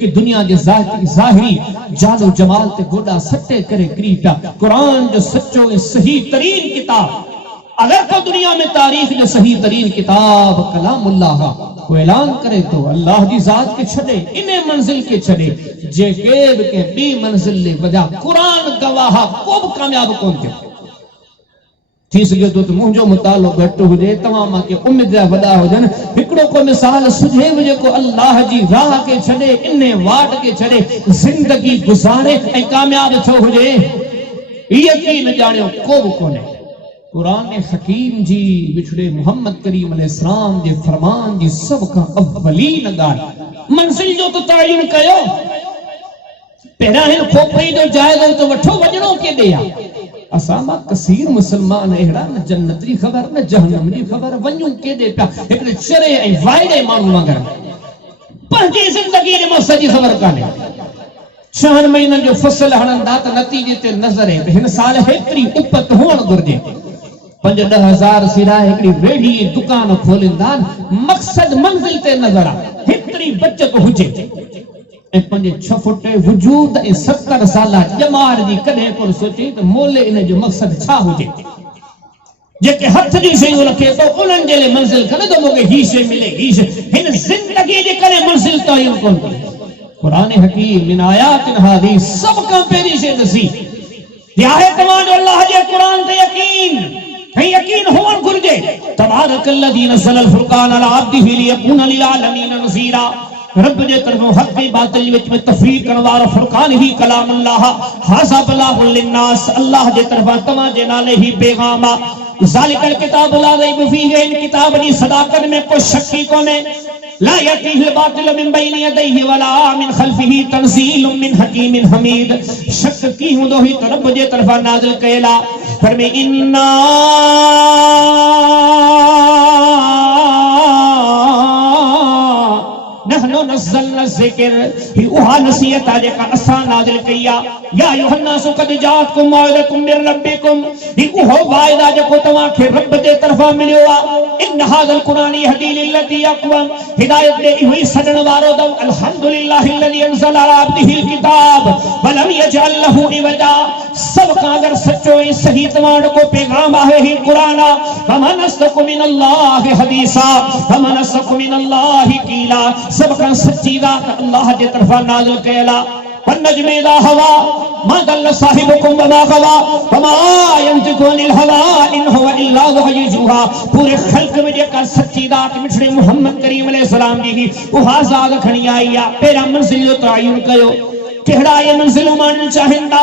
कि दुनिया जे ज़ाहिरी जालो जमाल ते गोडा सटे करे क्रीटा कुरान जो सच्चो सही तरीन किताब अगर को दुनिया में तारीख जो सही तरीन किताब कलामुल्लाह को ऐलान करे तो अल्लाह की जात के छड़े इन्हें मंजिल के छड़े जे के बी मंजिल ले वजह कुरान गवाह को कामयाब कोन थे थी सके तो मुंजो मुतालो घट हुजे तमाम के उम्मीद वडा होजन हिकड़ो को मिसाल सुझे वजे को अल्लाह जी राह के छड़े इन्हें वाट के छड़े जिंदगी गुजारे ए कामयाब छो हुजे यकीन जानियो को कोने कुरान हकीम जी बिछड़े मोहम्मद करीम अलैहिस्सलाम जे फरमान जी सब का अव्वलीन ॻाल्हि मंजिल जो तो तयन कयो पहिरां हिन खोपड़ी जो जायज़ो तो वठो वजणो के ॾेया असां मां कसीर मुसलमान अहिड़ा न जन्नत जी ख़बर न जहन्नम जी ख़बर वञूं के ॾे पिया हिकिड़े चरे ऐं वाइड़े माण्हू वांगुरु पंहिंजी ज़िंदगी जे मक़सद जी ख़बर कान्हे 6 महीननि जो फसल हणंदा त नतीजे ते नज़र आहे त हिन साल हेतिरी उपत हुअण घुरिजे 5-10 हज़ार सिराए हिकिड़ी रेड़ी दुकान खोलींदा मक़सद मंज़िल ते नज़र आहे हेतिरी बचत हुजे ऐं पंहिंजे 6 फुट वजूद ऐं 70 साल ॼमार जी कॾहिं कोन सोचे त मोले इन जो मक़सद छा हुजे जेके हथ जी शयूं रखे तो उन्हनि जे लाइ मंज़िल कान्हे त मूंखे ही शइ मिले ही शइ हिन ज़िंदगी जे करे मंज़िल तयन कोन कुरान हकीम मिन आयातिन हदीस सब का पहिरीं शइ दसी आहे तव्हांजो अल्लाह जे कुरान ते यकीन हुअण घुरिजे तबारकल्लज़ी नज़्ज़ल फुरक़ान अला अब्दिही लियकून लिल आलमीन नज़ीरा रब जे तरफों हक़ ऐं बातिल विच में तफ़रीक़ करण वारो फुरक़ान ही कलामुल्लाह हाज़ा बलागुल लिन्नास अल्लाह जे तरफां तव्हां जे नाले ही पैगाम आहे ज़ालिकल किताब ला रैब फीह, इन किताब की सदाकत में कोई शक ही कोने। ला यतीहिल बातिल मिन बैनि यदैहि वला मिन खल्फिही तंज़ीलुम मिन हकीमिन हमीद। शक की हुंदो ही तो रब जे तरफा नाज़िल कयला। फरमे इन्ना नहनु नज़्ज़लना ज़िक्र, ही उहा नसीहत आ जेका असां नाज़िल कया। या अय्युहन्नासु कद जाअतकुम मौइज़तुम मिन रब्बिकुम, ही उहो वाइदा जेको तव्हां खे रब जे तरफा मिलियो आ। इन हाज़ल क़ुरान यहदी लिल्लती अक़वम, हिदायत दे इहो सजण वारो दव। अल्हम्दुलिल्लाहि अल्लज़ी अंज़ला अला अब्दिहिल किताब व लम यजअल लहू इवजा। सब का अगर सच्चो ऐं सही तव्हां को पैगाम आहे ही क़ुरान आ। वमन अस्दक़ु मिनल्लाहि हदीसा वमन अस्दक़ु मिनल्लाहि क़ीला। सब का सच्ची बात अल्लाह जे तरफा नाज़िल कयला। वन्नज्मि इज़ा हवा मा दल्ल साहिबुकुम वमा गवा वमा यंतिकु अनिल हवा इन हुवा इल्ला वहयु यूहा। पूरे खल्क में जेका सच्ची बात मिठड़े मोहम्मद करीम अलैहि सलाम जी उहा ज़ात खणी आई आ। पहिरां मंज़िल जो तआयुन कयो, कहिड़ा ये मंज़िल मानण चाहिंदा,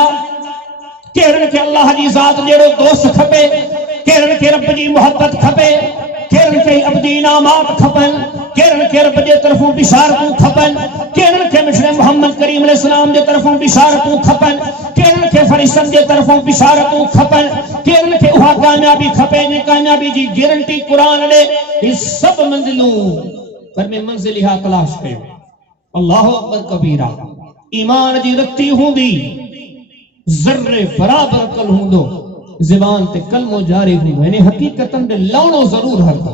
केरन के अल्लाह जी ज़ात जेड़ो दोस्त खपे, केरन के रब जी मोहब्बत खपे, केरन के अब्दी इनामात खपन, केरन के रब जे तरफों बिशारतूं खपन, केरन के मिठड़े मोहम्मद करीम अलैहि सलाम जे तरफों बिशारतूं खपन, केरन के फरिश्तन जे तरफों बिशारतूं खपन, केरन के उहा कामयाबी खपे जे कामयाबी जी गारंटी कुरान दे। ये सब मंजिलूं पर में मंजिल इहा तलाश कयो। अल्लाहु अकबर कबीरा। ईमान जी रत्ती हुंदी ज़र्रे बराबर कल हुंदो, ज़बान ते कलमो जारी हुंदो, यानी हकीकतन दे लवणो जरूर हरदो।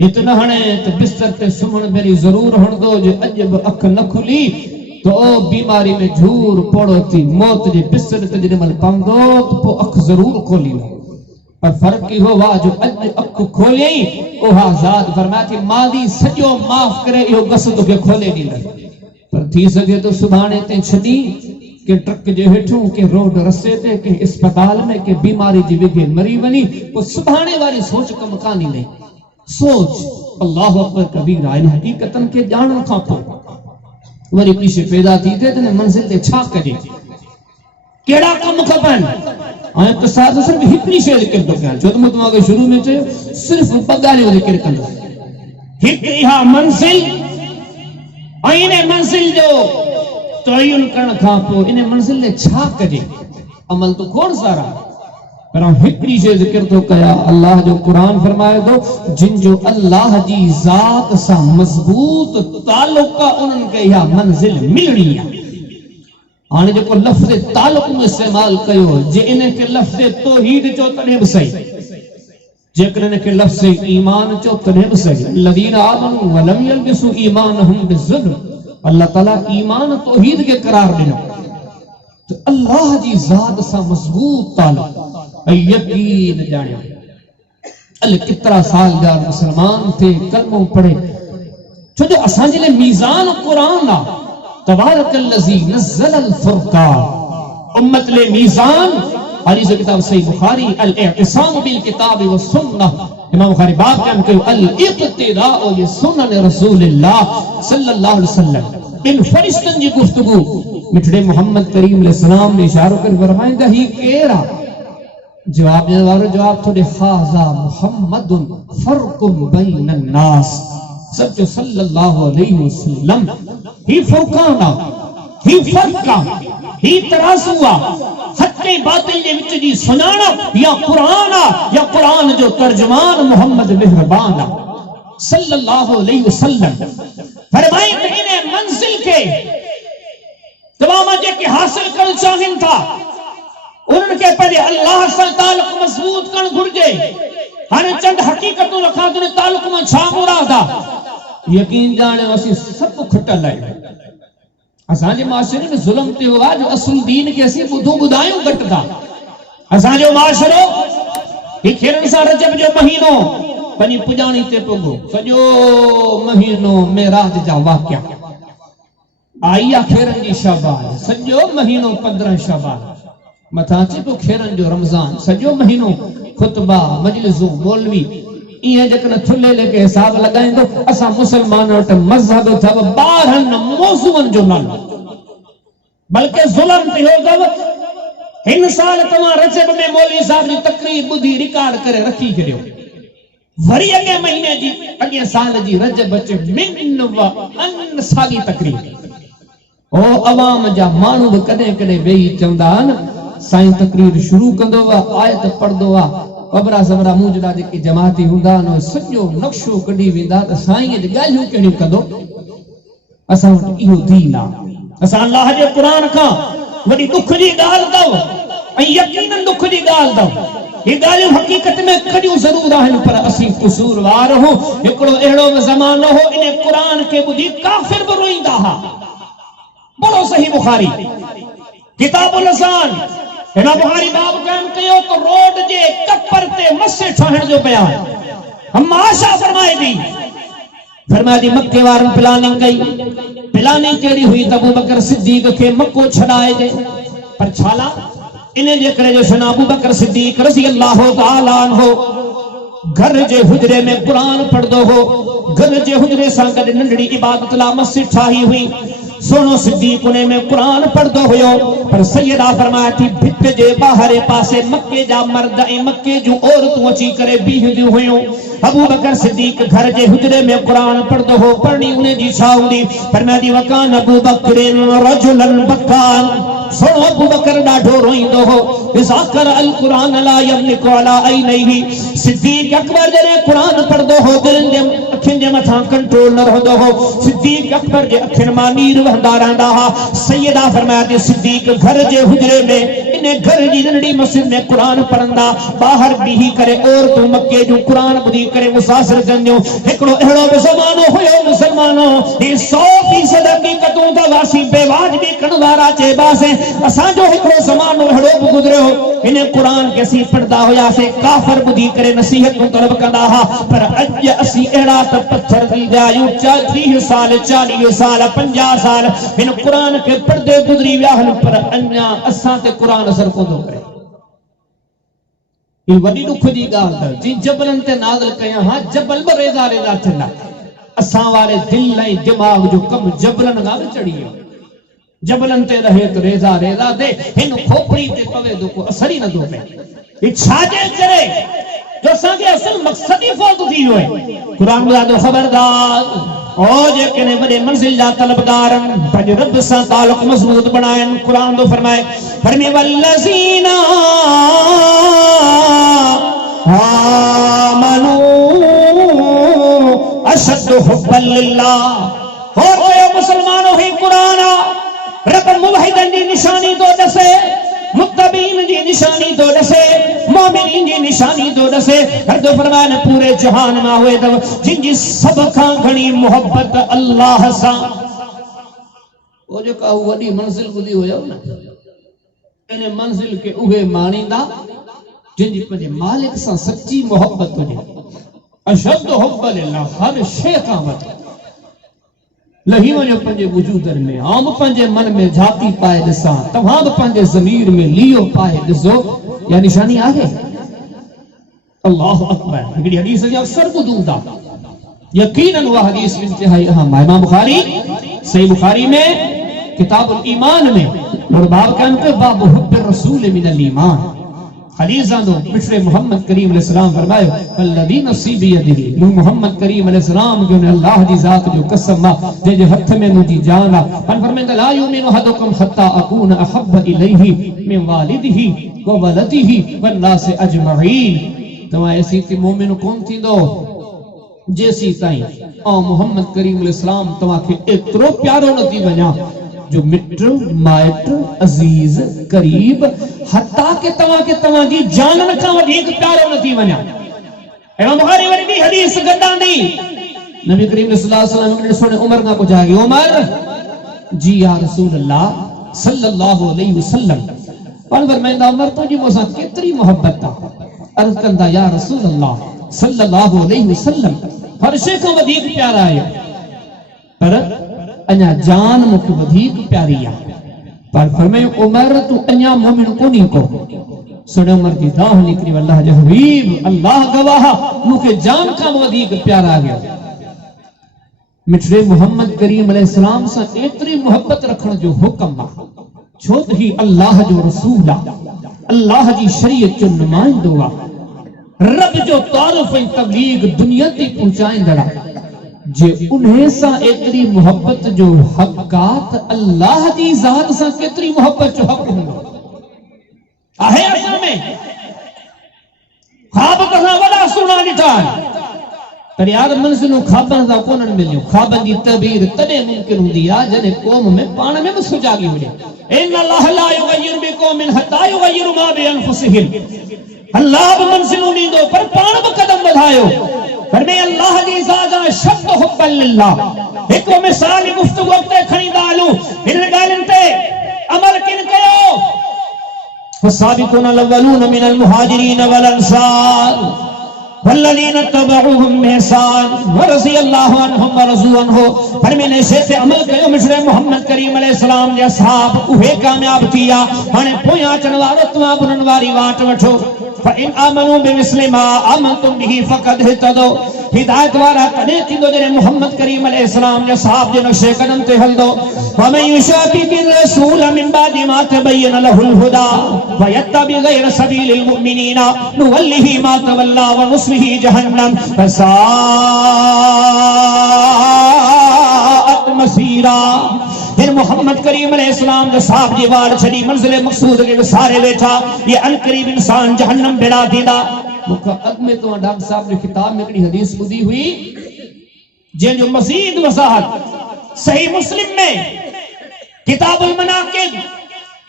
इतना हणे तो बिस्तर ते सुमण बेरी जरूर हणदो जो अजब अख न खुली तो बीमारी में झूर पड़ो थी मौत जे बिस्तर ते जमल पंदो तो पो अख जरूर खोली। पर फर्क ही हो वा जो अज अख खोले ओहा ज़ात फरमाती मादी सजो माफ करे यो गसद के खोले दी। पर थी सके तो सुभाणे ते छडी के ट्रक जे हेठों के रोड रस्ते ते के अस्पताल में के बीमारी जी विगे मरी वनी वो सुभाणे वाली सोच कम कानी नहीं। सोच अल्लाह अकबर कबीरा। इन हकीकतन के जान खां पोइ वरी पीछे पैदा थी थे तने मंजिल ते छा कजे, केड़ा कम खपन। ऐं त साध सिर्फ हिकड़ी शइ जिक्र थो कयां, छो त मूं तव्हांखे शुरू में चयो सिर्फ ॿ ॻाल्हियूं जिक्र कंदुसि। हिक इहा मंजिल ऐं इन मंजिल जो तयन करण खां पोइ इन मंजिल ते छा कजे। अमल तो खोड़ सारा, पर हिकड़ी शइ जिक्र थो कया। अल्लाह जो कुरान फरमाए थो जिन जो अल्लाह जी ज़ात सां मज़बूत ताल्लुक उन्हनि खे इहा मंजिल मिलणी आहे। हाणे जेको लफ़्ज़ ताल्लुक में इस्तेमाल कयो, जे इन खे लफ़्ज़ तौहीद चो तॾहिं बि सही, जेकर इन खे लफ़्ज़ ईमान चो तॾहिं बि सही। लदीना आमनू व लम यल्बिसू ईमानहुम बिज़ुल्म। अल्लाह ताला ईमान तौहीद के करार ॾिनो। तो अल्लाह जी ज़ात सां मज़बूत ताल्लुक यकीन जानियो। अल कितरा साल जा मुसलमान थे कलमो पढ़े, छो जो असांजे लिए मीज़ान कुरान आ। तबारकल्लज़ी नज़्ज़लल फुरक़ान उम्मत ले मीज़ान। हदीस किताब सही बुखारी अल इअ्तिसाम बिल किताब व सुन्नह। इमाम बुखारी बाप क्या कहो अल इक़्तिदाउ बि सुन्नत रसूलिल्लाह सल्लल्लाहु अलैहि वसल्लम। इन फरिश्तन जी गुफ्तगू मिठड़े मोहम्मद करीम अलैहि सलाम ने इशारो कर फरमाइंदा ही केरा जवाब दे वारो जवाब थोड़े हाजा मुहम्मदुन फर्कुम बैनन नास। सच्चो सल्लल्लाहु अलैहि वसल्लम ही फुरकाना ही फर्का ही तराजुआ हक़ बातिल जे विच जी सुञाणप या कुरान जो तर्जुमान मोहम्मद मेहरबान सल्लल्लाहु अलैहि वसल्लम। फरमाए इन मंजिल के तमाम जेके हासिल करण चाहिन था उन्हनि खे पंहिंजे अल्लाह सां ताल्लुक मज़बूत करण घुर्जे। हाणे चंद हक़ीक़तूं रखां थो ताल्लुक मां छा मुराद आहे। यकीन ॼाणियो असीं सभु खुटल आहियूं। असांजे माशरे में ज़ुल्म थियो आहे जो असुल दीन खे असीं ॿुधायूं घटि था। असांजो माशरो ही खेरनि सां रजब जो महीनो पंहिंजी पुॼाणी ते पुॻो, सॼो महीनो मेराज जा वाक़िया आई आहे। खेरनि जी शाबान सॼो महीनो 15 शाबान मथा अचे पियो खेरनि जो रमज़ान सॼो महीनो खुतबा मजलिसूं मौलवी इएं जेकॾहिं थुले लेके हिसाब लॻाईंदो। असां मुसलमान वटि मज़हब अथव 12 मौज़ूअनि जो नालो, बल्कि ज़ुल्म थियो अथव हिन साल तव्हां रजब में मौलवी साहब जी तकरीर ॿुधी रिकॉर्ड करे रखी छॾियो। वरी अॻे महीने जी अॻे साल जी रजब अचे मिन व अन साॻी तकरीर। ओ अवाम जा माण्हू बि कॾहिं कॾहिं वेही चवंदा आहिनि साईं तकरीर शुरू कंदो आहे, आयत पढ़ंदो आहे, अबरा सबरा मुंहिंजा जेके जमाती हूंदा आहिनि सॼो नक्शो कढी वेंदा त साईं जी ॻाल्हियूं कहिड़ियूं कंदो। असां वटि इहो दीन आहे। असां अल्लाह जे क़ुरान खां वॾी दुख जी ॻाल्हि अथव ऐं यकीनन दुख जी ॻाल्हि अथव। ये ॻाल्हियूं हक़ीक़त में कॾियूं ज़रूर आहिनि पर असीं क़सूरवार हो। हिकिड़ो अहिड़ो ज़मानो हो इन क़ुरान खे ॿुधी काफ़िर बि रोईंदा हुआ। बड़ो सही बुखारी किताबुल अज़ान हिन बुखारी बाब कायम कयो तो रोड जे कपर ते मस्से ठाहिण जो बयान। हम आशा फरमाए दी मक्के वारनि प्लानिंग कई। प्लानिंग कहिड़ी हुई त अबू बकर सिद्दीक खे मक्को छॾाए दे, पर छाला इन जे करे जो सन अबू बकर सिद्दीक रज़ी अल्लाह तआला अन्हु घर जे हुजरे में कुरान पढ़दो हो। घर जे हुजरे सां गॾु नंढड़ी इबादत ला मस्जिद ठाही हुई। सोनो सिद्दीक उन में कुरान पढ़दो हुयो, पर सैयदा फरमाया थी भित जे ॿाहिरे पासे मक्के जा मर्द ऐं मक्के जूं औरतूं अची करे बीहंदियूं हुयूं। अबू बकर सिद्दीक घर जे हुजरे में कुरान पढ़दो हो। पढ़नी उन जी छा हूंदी? फरमाया थी वकान अबू बकरिन रजुलन बकान। सोनो अबू बकर ॾाढो रोईंदो हो। इज़ाकर अल कुरान ला यमलिकु अला ऐनैहि। सिद्दीक अकबर जॾहिं कुरान पढ़दो हो दिलनि जे अखियुनि जे मथां कंट्रोल न रहंदो हो। सिद्दीक अकबर जे अखियुनि मां नीर वहंदा रहंदा हुआ। सैयदा फरमाया थी सिद्दीक घर जे हुजरे में इन घर जी नंढड़ी मस्जिद में कुरान पढ़ंदा, ॿाहिरि बीही करे औरतूं मक्के जूं कुरान ॿुधी करे मुसाफ़िर कंदियूं। हिकिड़ो अहिड़ो बि ज़मानो हुयो मुसलमानो, ही 100% हक़ीक़तूं त वासी बेवाजिबी करण वारा चइबासीं। असांजो हिकिड़ो ज़मानो अहिड़ो बि गुज़रियो इन कुरान खे असीं पढ़ंदा हुआसीं, काफ़िर ॿुधी करे नसीहतूं तलब कंदा हुआ। पर अॼु असीं अहिड़ा त पत्थर थी विया आहियूं। 30 साल 40 साल 50 साल हिन कुरान खे पढ़दे गुज़री विया आहिनि, पर अञा असां ते कुरान असर कोन थो करे। ही वॾी दुख जी ॻाल्हि अथव। जी जबलनि ते नाज़िल कयां हा जबल बि रेज़ा रेज़ा थींदा। असां वारे दिल ऐं दिमाग़ जो कमु जबलनि खां बि चढ़ी वियो। जबलनि ते रहे तो रेज़ा रेज़ा ते हिन खोपड़ी ते पवे तो को असर ही नथो पए। ही छाजे करे जो असांखे असल मक़सद ही फौत थी वियो आहे। क़ुरान ॿुधाए थो ख़बरदार ओ जेकॾहिं वॾे मंज़िल जा तलबगार पंहिंजे रब सां तालुक़ मज़बूत बणाइनि। क़ुरान थो फरमाए फरमी वल्लज़ीना आमनू अशद्दु हुब्बन लिल्लाह। और मुसलमानों ही क़ुरान रब मुवहिदन जी निशानी तो दसे, मुत्तबीन जी निशानी तो दसे, मोमिनीन जी निशानी तो दसे। हर दो फरमान पूरे जहान में हुए तब जिनकी सब खां घणी मोहब्बत अल्लाह सां। वो जो का वडी मंजिल बुधी होयो ना, इन मंजिल के उहे मानींदा जिनकी पंहिंजे मालिक सां सच्ची मोहब्बत हुजे। अशद हुब्ब लिल्लाह, हर शइ खां वधीक लही वञो पंहिंजे वजूदनि में। आम पंहिंजे मन में झाती पाए ॾिसां, तव्हां बि पंहिंजे ज़मीर में लियो पाए ॾिसो, या निशानी आहे। अल्लाहु अकबर। हिकिड़ी हदीस जी अक्सर ॿुधूं था, यकीनन उहा हदीस इंतहाई अहम आहे। इमाम बुखारी सही बुखारी में किताबुल ईमान में और बाब कायम के बाब हुब्ब रसूल मिनल ईमान। हदीस आंदो मिठड़े मोहम्मद करीम अलैहि सलाम फरमायो वल्लज़ी नफ़्सी बियदिही। मोहम्मद करीम अलैहि सलाम जो ने अल्लाह जी ज़ात जो कसम आ जे हथ में मुंहिंजी जान आ। पर फरमाइंदा ला युमिनु अहदुकुम हत्ता अकून अहब्ब इलैहि मिन वालिदिही व वलदिही वन नास अजमईन। तव्हां ऐसी कि मोमिन कोन थींदो जेसी ताईं ऐं मोहम्मद करीम अलैहि सलाम तव्हांखे एतिरो प्यारो न थी वञा जो मिट माइट अजीज करीब हत्ता के तव्हांजी जानन खां वधीक प्यारो न थी वञा। इमाम बुखारी वरी बि हदीस गॾांदी नबी करीम सल्लल्लाहु अलैहि वसल्लम सोने उमर खां पुछाई उमर जी या रसूल अल्लाह सल्लल्लाहु अलैहि वसल्लम। पर फरमाईंदा उमर तुंहिंजी मूंसां केतिरी मोहब्बत आहे। अर्ज़ कंदा या रसूल अल्लाह सल्लल्लाहु अलैहि वसल्लम हर शइ खां वधीक प्यारा आहे, पर अञा जान मूंखे वधीक प्यारी आहे। पर फरमायो उमर तू अञा मोमिन कोन्ही को। सुन उमर जी दाह निकरी अल्लाह जो हबीब अल्लाह गवाह मूंखे जान खां वधीक प्यारा आहे। मिठड़े मोहम्मद करीम अलैहि सलाम सां एतिरी मोहब्बत रखण जो हुक्म आहे छो त ही अल्लाह जो रसूल आहे। अल्लाह जी शरीयत जो नुमाइंदो आहे, रब जो तारुफ ऐं तबलीग दुनिया ते पहुंचाईंदड़ आहे। जे उन्हें सां एतरी मोहब्बत जो हक़ आहे त अल्लाह जी ज़ात सां केतरी मोहब्बत जो हक़ हूंदो आहे असां में। ख्वाब तसां वॾा सुहिणा ॾिठा आहिनि, पर यार मंज़िलूं ख्वाबनि सां कोन्हनि मिलियूं। ख्वाबनि जी तबीर तॾहिं मुमकिन हूंदी आहे जॾहिं क़ौम में पाण में बि सुजाॻी हुजे। इन्न अल्लाह ला युग़य्यिरु बिक़ौमिन हत्ता युग़य्यिरु मा बिअन्फुसिहिम। अल्लाह बि मंज़िलूं ॾींदो पर पाण बि कदम वधायो। पर में अल्लाह जी ज़ात शब्द हुब्बन लिल्लाह। हिकु मिसाल जी गुफ़्तगू अॻिते खणींदा हलूं, हिन ॻाल्हियुनि ते अमल किन कयो। والسابقون الأولون من المهاجرين والأنصار والذين اتبعوهم بإحسان ورضي الله عنهم ورضوا عنه। फरमाने से अमल कयो मिसरे मोहम्मद करीम अलैहिस्सलाम जे असहाब उहे कामयाब थिया। हाणे पोयां अचण वारो तव्हां बुननि वारी वाट वठो। فإن آمنوا بمثل ما آمنتم به فقد اهتدوا। हिदायत वारा कॾहिं थींदो जॾहिं मोहम्मद करीम अलैहिस्सलाम जे असहाब जे नक्शे कदम ते हलंदो। ومن يشاقق الرسول من بعد ما تبين له الهدى ويتبع غير سبيل المؤمنين نوله ما تولى ونصله جهنم فساءت مصيرا। फिर मोहम्मद करीम अलैहिस्सलाम जो साहब जी वार छड़ी मंजिल मकसूद के सारे बैठा ये अनकरीब इंसान जहन्नम बेड़ा दीदा। मुका अदमे तो डॉक्टर साहब ने किताब में कड़ी हदीस ॿुधी हुई जे जो मज़ीद वज़ाहत सही मुस्लिम में किताबुल मनाकिब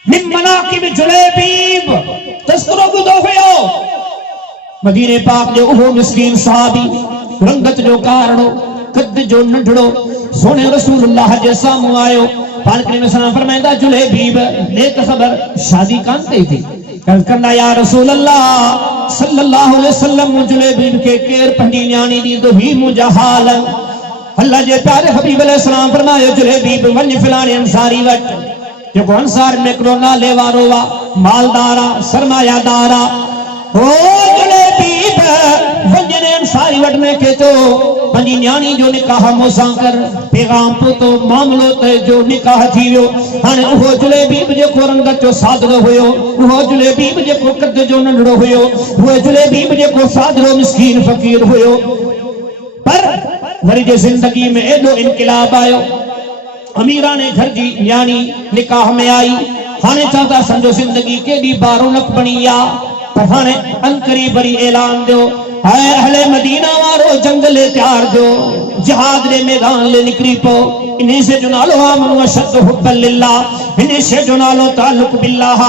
मिन मनाकिब जुलैबीब तज़किरो ॿुधो हुयो। मदीने पाक जो उहो मिस्कीन सहाबी रंगत जो कारणो कद जो नंढड़ो सोने रसूलुल्लाह जे साम्हूं आयो। पाक करीम सल्लल्लाहु फरमाईंदा जुलैबीब नेक ख़बर शादी कान कई थी। कंदा या रसूलल्लाह सल्लल्लाहु अलैहि वसल्लम जुलैबीब के केर पंहिंजी न्याणी ॾींदो ही मुंहिंजा हाल। अल्लाह जे प्यारे हबीब अलैहिस्सलाम फरमायो जुलैबीब वञ फलाणे अंसारी वटि जेको अंसार में हिकिड़ो नाले वारो आहे, मालदार आहे, सरमायादार आहे। ओ जुलैबीब वञने अंसारी वटि में के तो पंहिंजी न्याणी जो निकाह मूंसां कर। पैगाम पहुतो मामलो तय जो निकाह थी वियो। हाणे उहो जुलैबीब जेको रंगत जो सादरो हुयो, उहो जुलैबीब जेको कद जो नंढड़ो हुयो, उहो जुलैबीब जेको सादरो मिस्कीन फ़कीर हुयो। पर वरी जे ज़िंदगी में एॾो इनकलाब आयो, अमीराने घर जी न्याणी निकाह में आई। हाणे चवंदा सम्झो ज़िंदगी केॾी बारोनक बणी आहे। पर हाणे अनकरीब वरी ऐलान ॾियो है अहले मदीना वारो जंगले तैयार जो जहाद रे मैदान ले निकरी पो। इन्हीं से जो नालो आमन वशद हुब्बन लिल्लाह, इन्हीं से जो नालो ताल्लुक बिल्लाह।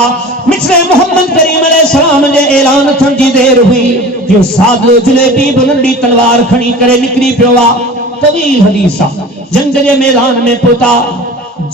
मिसरे मोहम्मद करीम अलैहिस्सलाम जे ऐलान थियण जी देर हुई जो सादो जुलैबीब नंढी तलवार खणी करे निकरी पियो आहे। तवील हदीस आहे। जंग जे मैदान में पहुता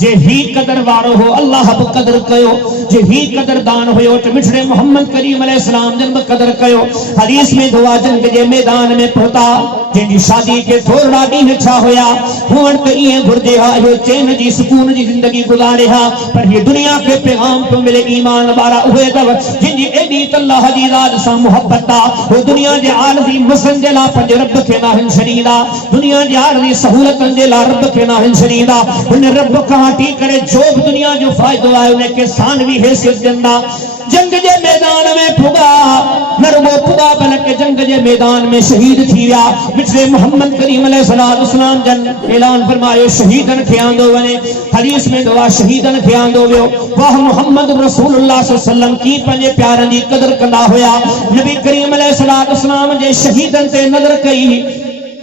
जे ही कदर वारो हो अल्लाह बि कदर कयो। जे ही कदरदान हुयो त मिठड़े मोहम्मद करीम अलैहिस्सलाम जन बि कदर कयो। हदीस में दुआ जंग जे मैदान में पहुता जंहिंजी शादी के थोड़ा ॾींहं छा हुया हुअण त ईअं घुर्जे हा इहो चैन जी सुकून जी ज़िंदगी गुज़ारे हा। पर हीअ दुनिया खे पैगाम पियो मिले ईमान वारा उहे अथव जिनजी एॾी त अल्लाह जी ज़ात सां मुहबत आहे। उहे दुनिया जे आरज़ी मसलनि जे लाइ पंहिंजे रब खे नाहिन छॾींदा, दुनिया जे आरज़ी सहूलतनि जे लाइ रब खे नाहिन छॾींदा। हुन रब खां हटी करे जो भी दुनिया जो फायदो आयो उनके सानवी हैसियत ॾींदा। जंग जे मैदान में पुगा न रुगो पुगा बल्कि जंग जे मैदान में शहीद थी विया। मिसरे मोहम्मद करीम अलैहिस्सलाम जन ऐलान फरमायो शहीदन खे आंदो वञे। हदीस में दुआ शहीदन खे आंदो वियो। वाह मोहम्मद रसूलुल्लाह सल्लल्लाहु अलैहि वसल्लम की पंहिंजे प्यारनि जी कदर कंदा हुया। नबी करीम अलैहिस्सलाम जे शहीदन ते नज़र कई।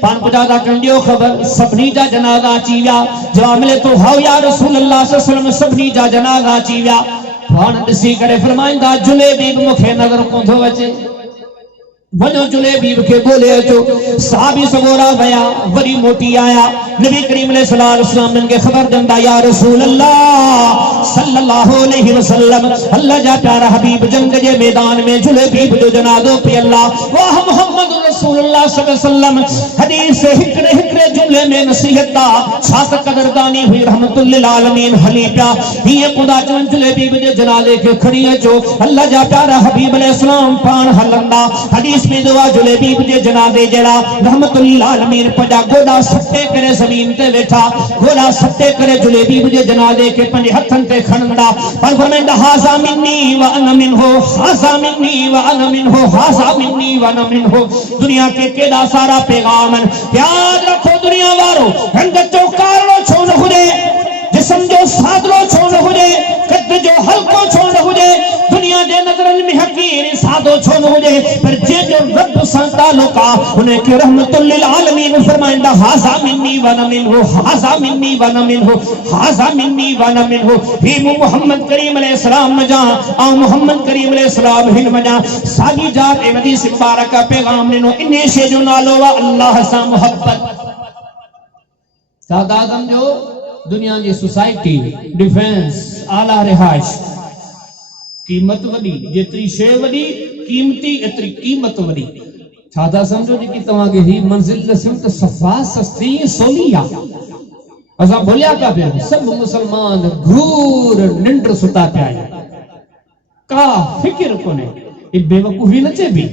पान पुजादा कंडियो खबर सभनी जा जनाजा अची विया। जवाब मिले तो हाउ या रसूलुल्लाह सल्लल्लाहु अलैहि वसल्लम सभनी जा जनाजा अची विया। पान ॾिसी करे फरमाईंदा जुलैबीब मूंखे नज़र कोन थो अचे। वञो जुलैबीब खे ॻोल्हे अचो। सहाबी सगोरा विया वरी मोटी आया। नबी करीम अलैहिस्सलाम उन्हनि ख़बर ॾींदा या रसूलल्लाह सल्लल्लाहु अलैहि वसल्लम अल्लाह जा प्यारा हबीब जंग जे मैदान में जुलैबीब जो जनाज़ो पियल आहे। वाह मोहम्मद रसूलुल्लाह सल्लल्लाहु अलैहि वसल्लम हदीस हिकड़े अगले जुमले में नसीहत दा छात कदरदानी हुई रहमतुल लिल आलमीन हली पिया ये खुदा चन जलेबी बजे जनाले के खड़ी है जो अल्लाह जा प्यारा हबीब अलैहिस्सलाम पान हलंदा हदीस में दुआ जलेबी बजे जनाले जड़ा रहमतुल लिल आलमीन पजा गोदा सट्टे करे जमीन ते बैठा गोदा सट्टे करे जलेबी बजे जनाले के पंजे हथन ते खणंदा पर फरमांदा हाजा मिन्नी व अना मिनहु हाजा मिन्नी व अना मिनहु हाजा मिन्नी व अना मिनहु दुनिया के केड़ा सारा पैगाम याद रखो दुनिया वालों रंगत जो कारणो छो न हुजे जिस्म जो सादरो छो न हुजे कद जो हल्को छो न हुजे दुनिया जे नजरन में हकीर सादो छो न हुजे पर जे जो रब सां ताल्लुक आ उन्हें के रहमतुल लिल आलमीन फरमाइंदा हाजा मिन्नी व अना मिनहु हाजा मिन्नी व अना मिनहु हाजा मिन्नी व अना मिनहु ही मोहम्मद करीम अलैहि सलाम मजा आ मोहम्मद करीम अलैहि सलाम हिन मजा सागी जात ए हदीस मुबारक पैगाम ने इन्ने शे जो नालो वा अल्लाह सा मोहब्बत सादा आदम जो दुनिया की सोसाइटी डिफेंस आला रिहाइश कीमत वडी जेतरी शे वडी कीमती एतरी कीमत वडी सादा समझो जी कि तवा के ही मंजिल दसम तो सफा सस्ती सोलिया असा बोलिया का पे सब मुसलमान घूर निंद्र सुता पे आए का फिक्र कोने ये बेवकूफी न चे भी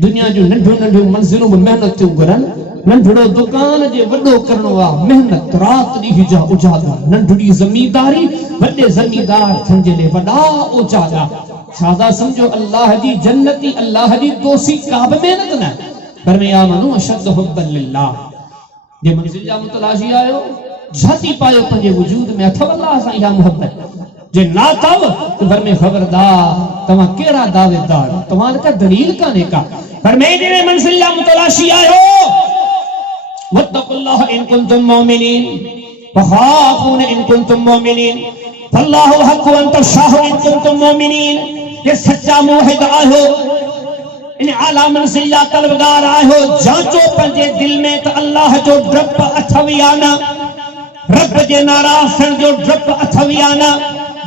दुनिया जो नंढो नंढो मंजिलों में मेहनत क्यों करन नंढड़ो दुकान जे वडो करणो आ मेहनत रात दी जा उजादा नंढड़ी जमींदारी वडे जमींदार थंजले वडा उजादा सादा समझो अल्लाह दी जन्नती अल्लाह दी दोसी काब मेहनत न पर मैं आमनु अशद हुब्बन लिल्लाह जे मंजिल जा मुतलाशी आयो जाती पायो पंजे वजूद में अथव अल्लाह सा या मोहब्बत जे ना तब तो घर में खबरदार तमा केरा दावेदार तमान का दलील काने का पर मैं जे मंजिल जा मुतलाशी आयो वत्तकुल्लाह इन कुंतुम मोमिनीन वखाफून इन कुंतुम मोमिनीन फल्लाहु हक़्क़ु अन तशाहु इन कुंतुम मोमिनीन ये सच्चा मुवहिद आहो इन आला मंजिल जा तलबगार आहो जांचो पंजे दिल में त अल्लाह जो डप अथवियाना रब जे नाराज थियण जो डप अथवियाना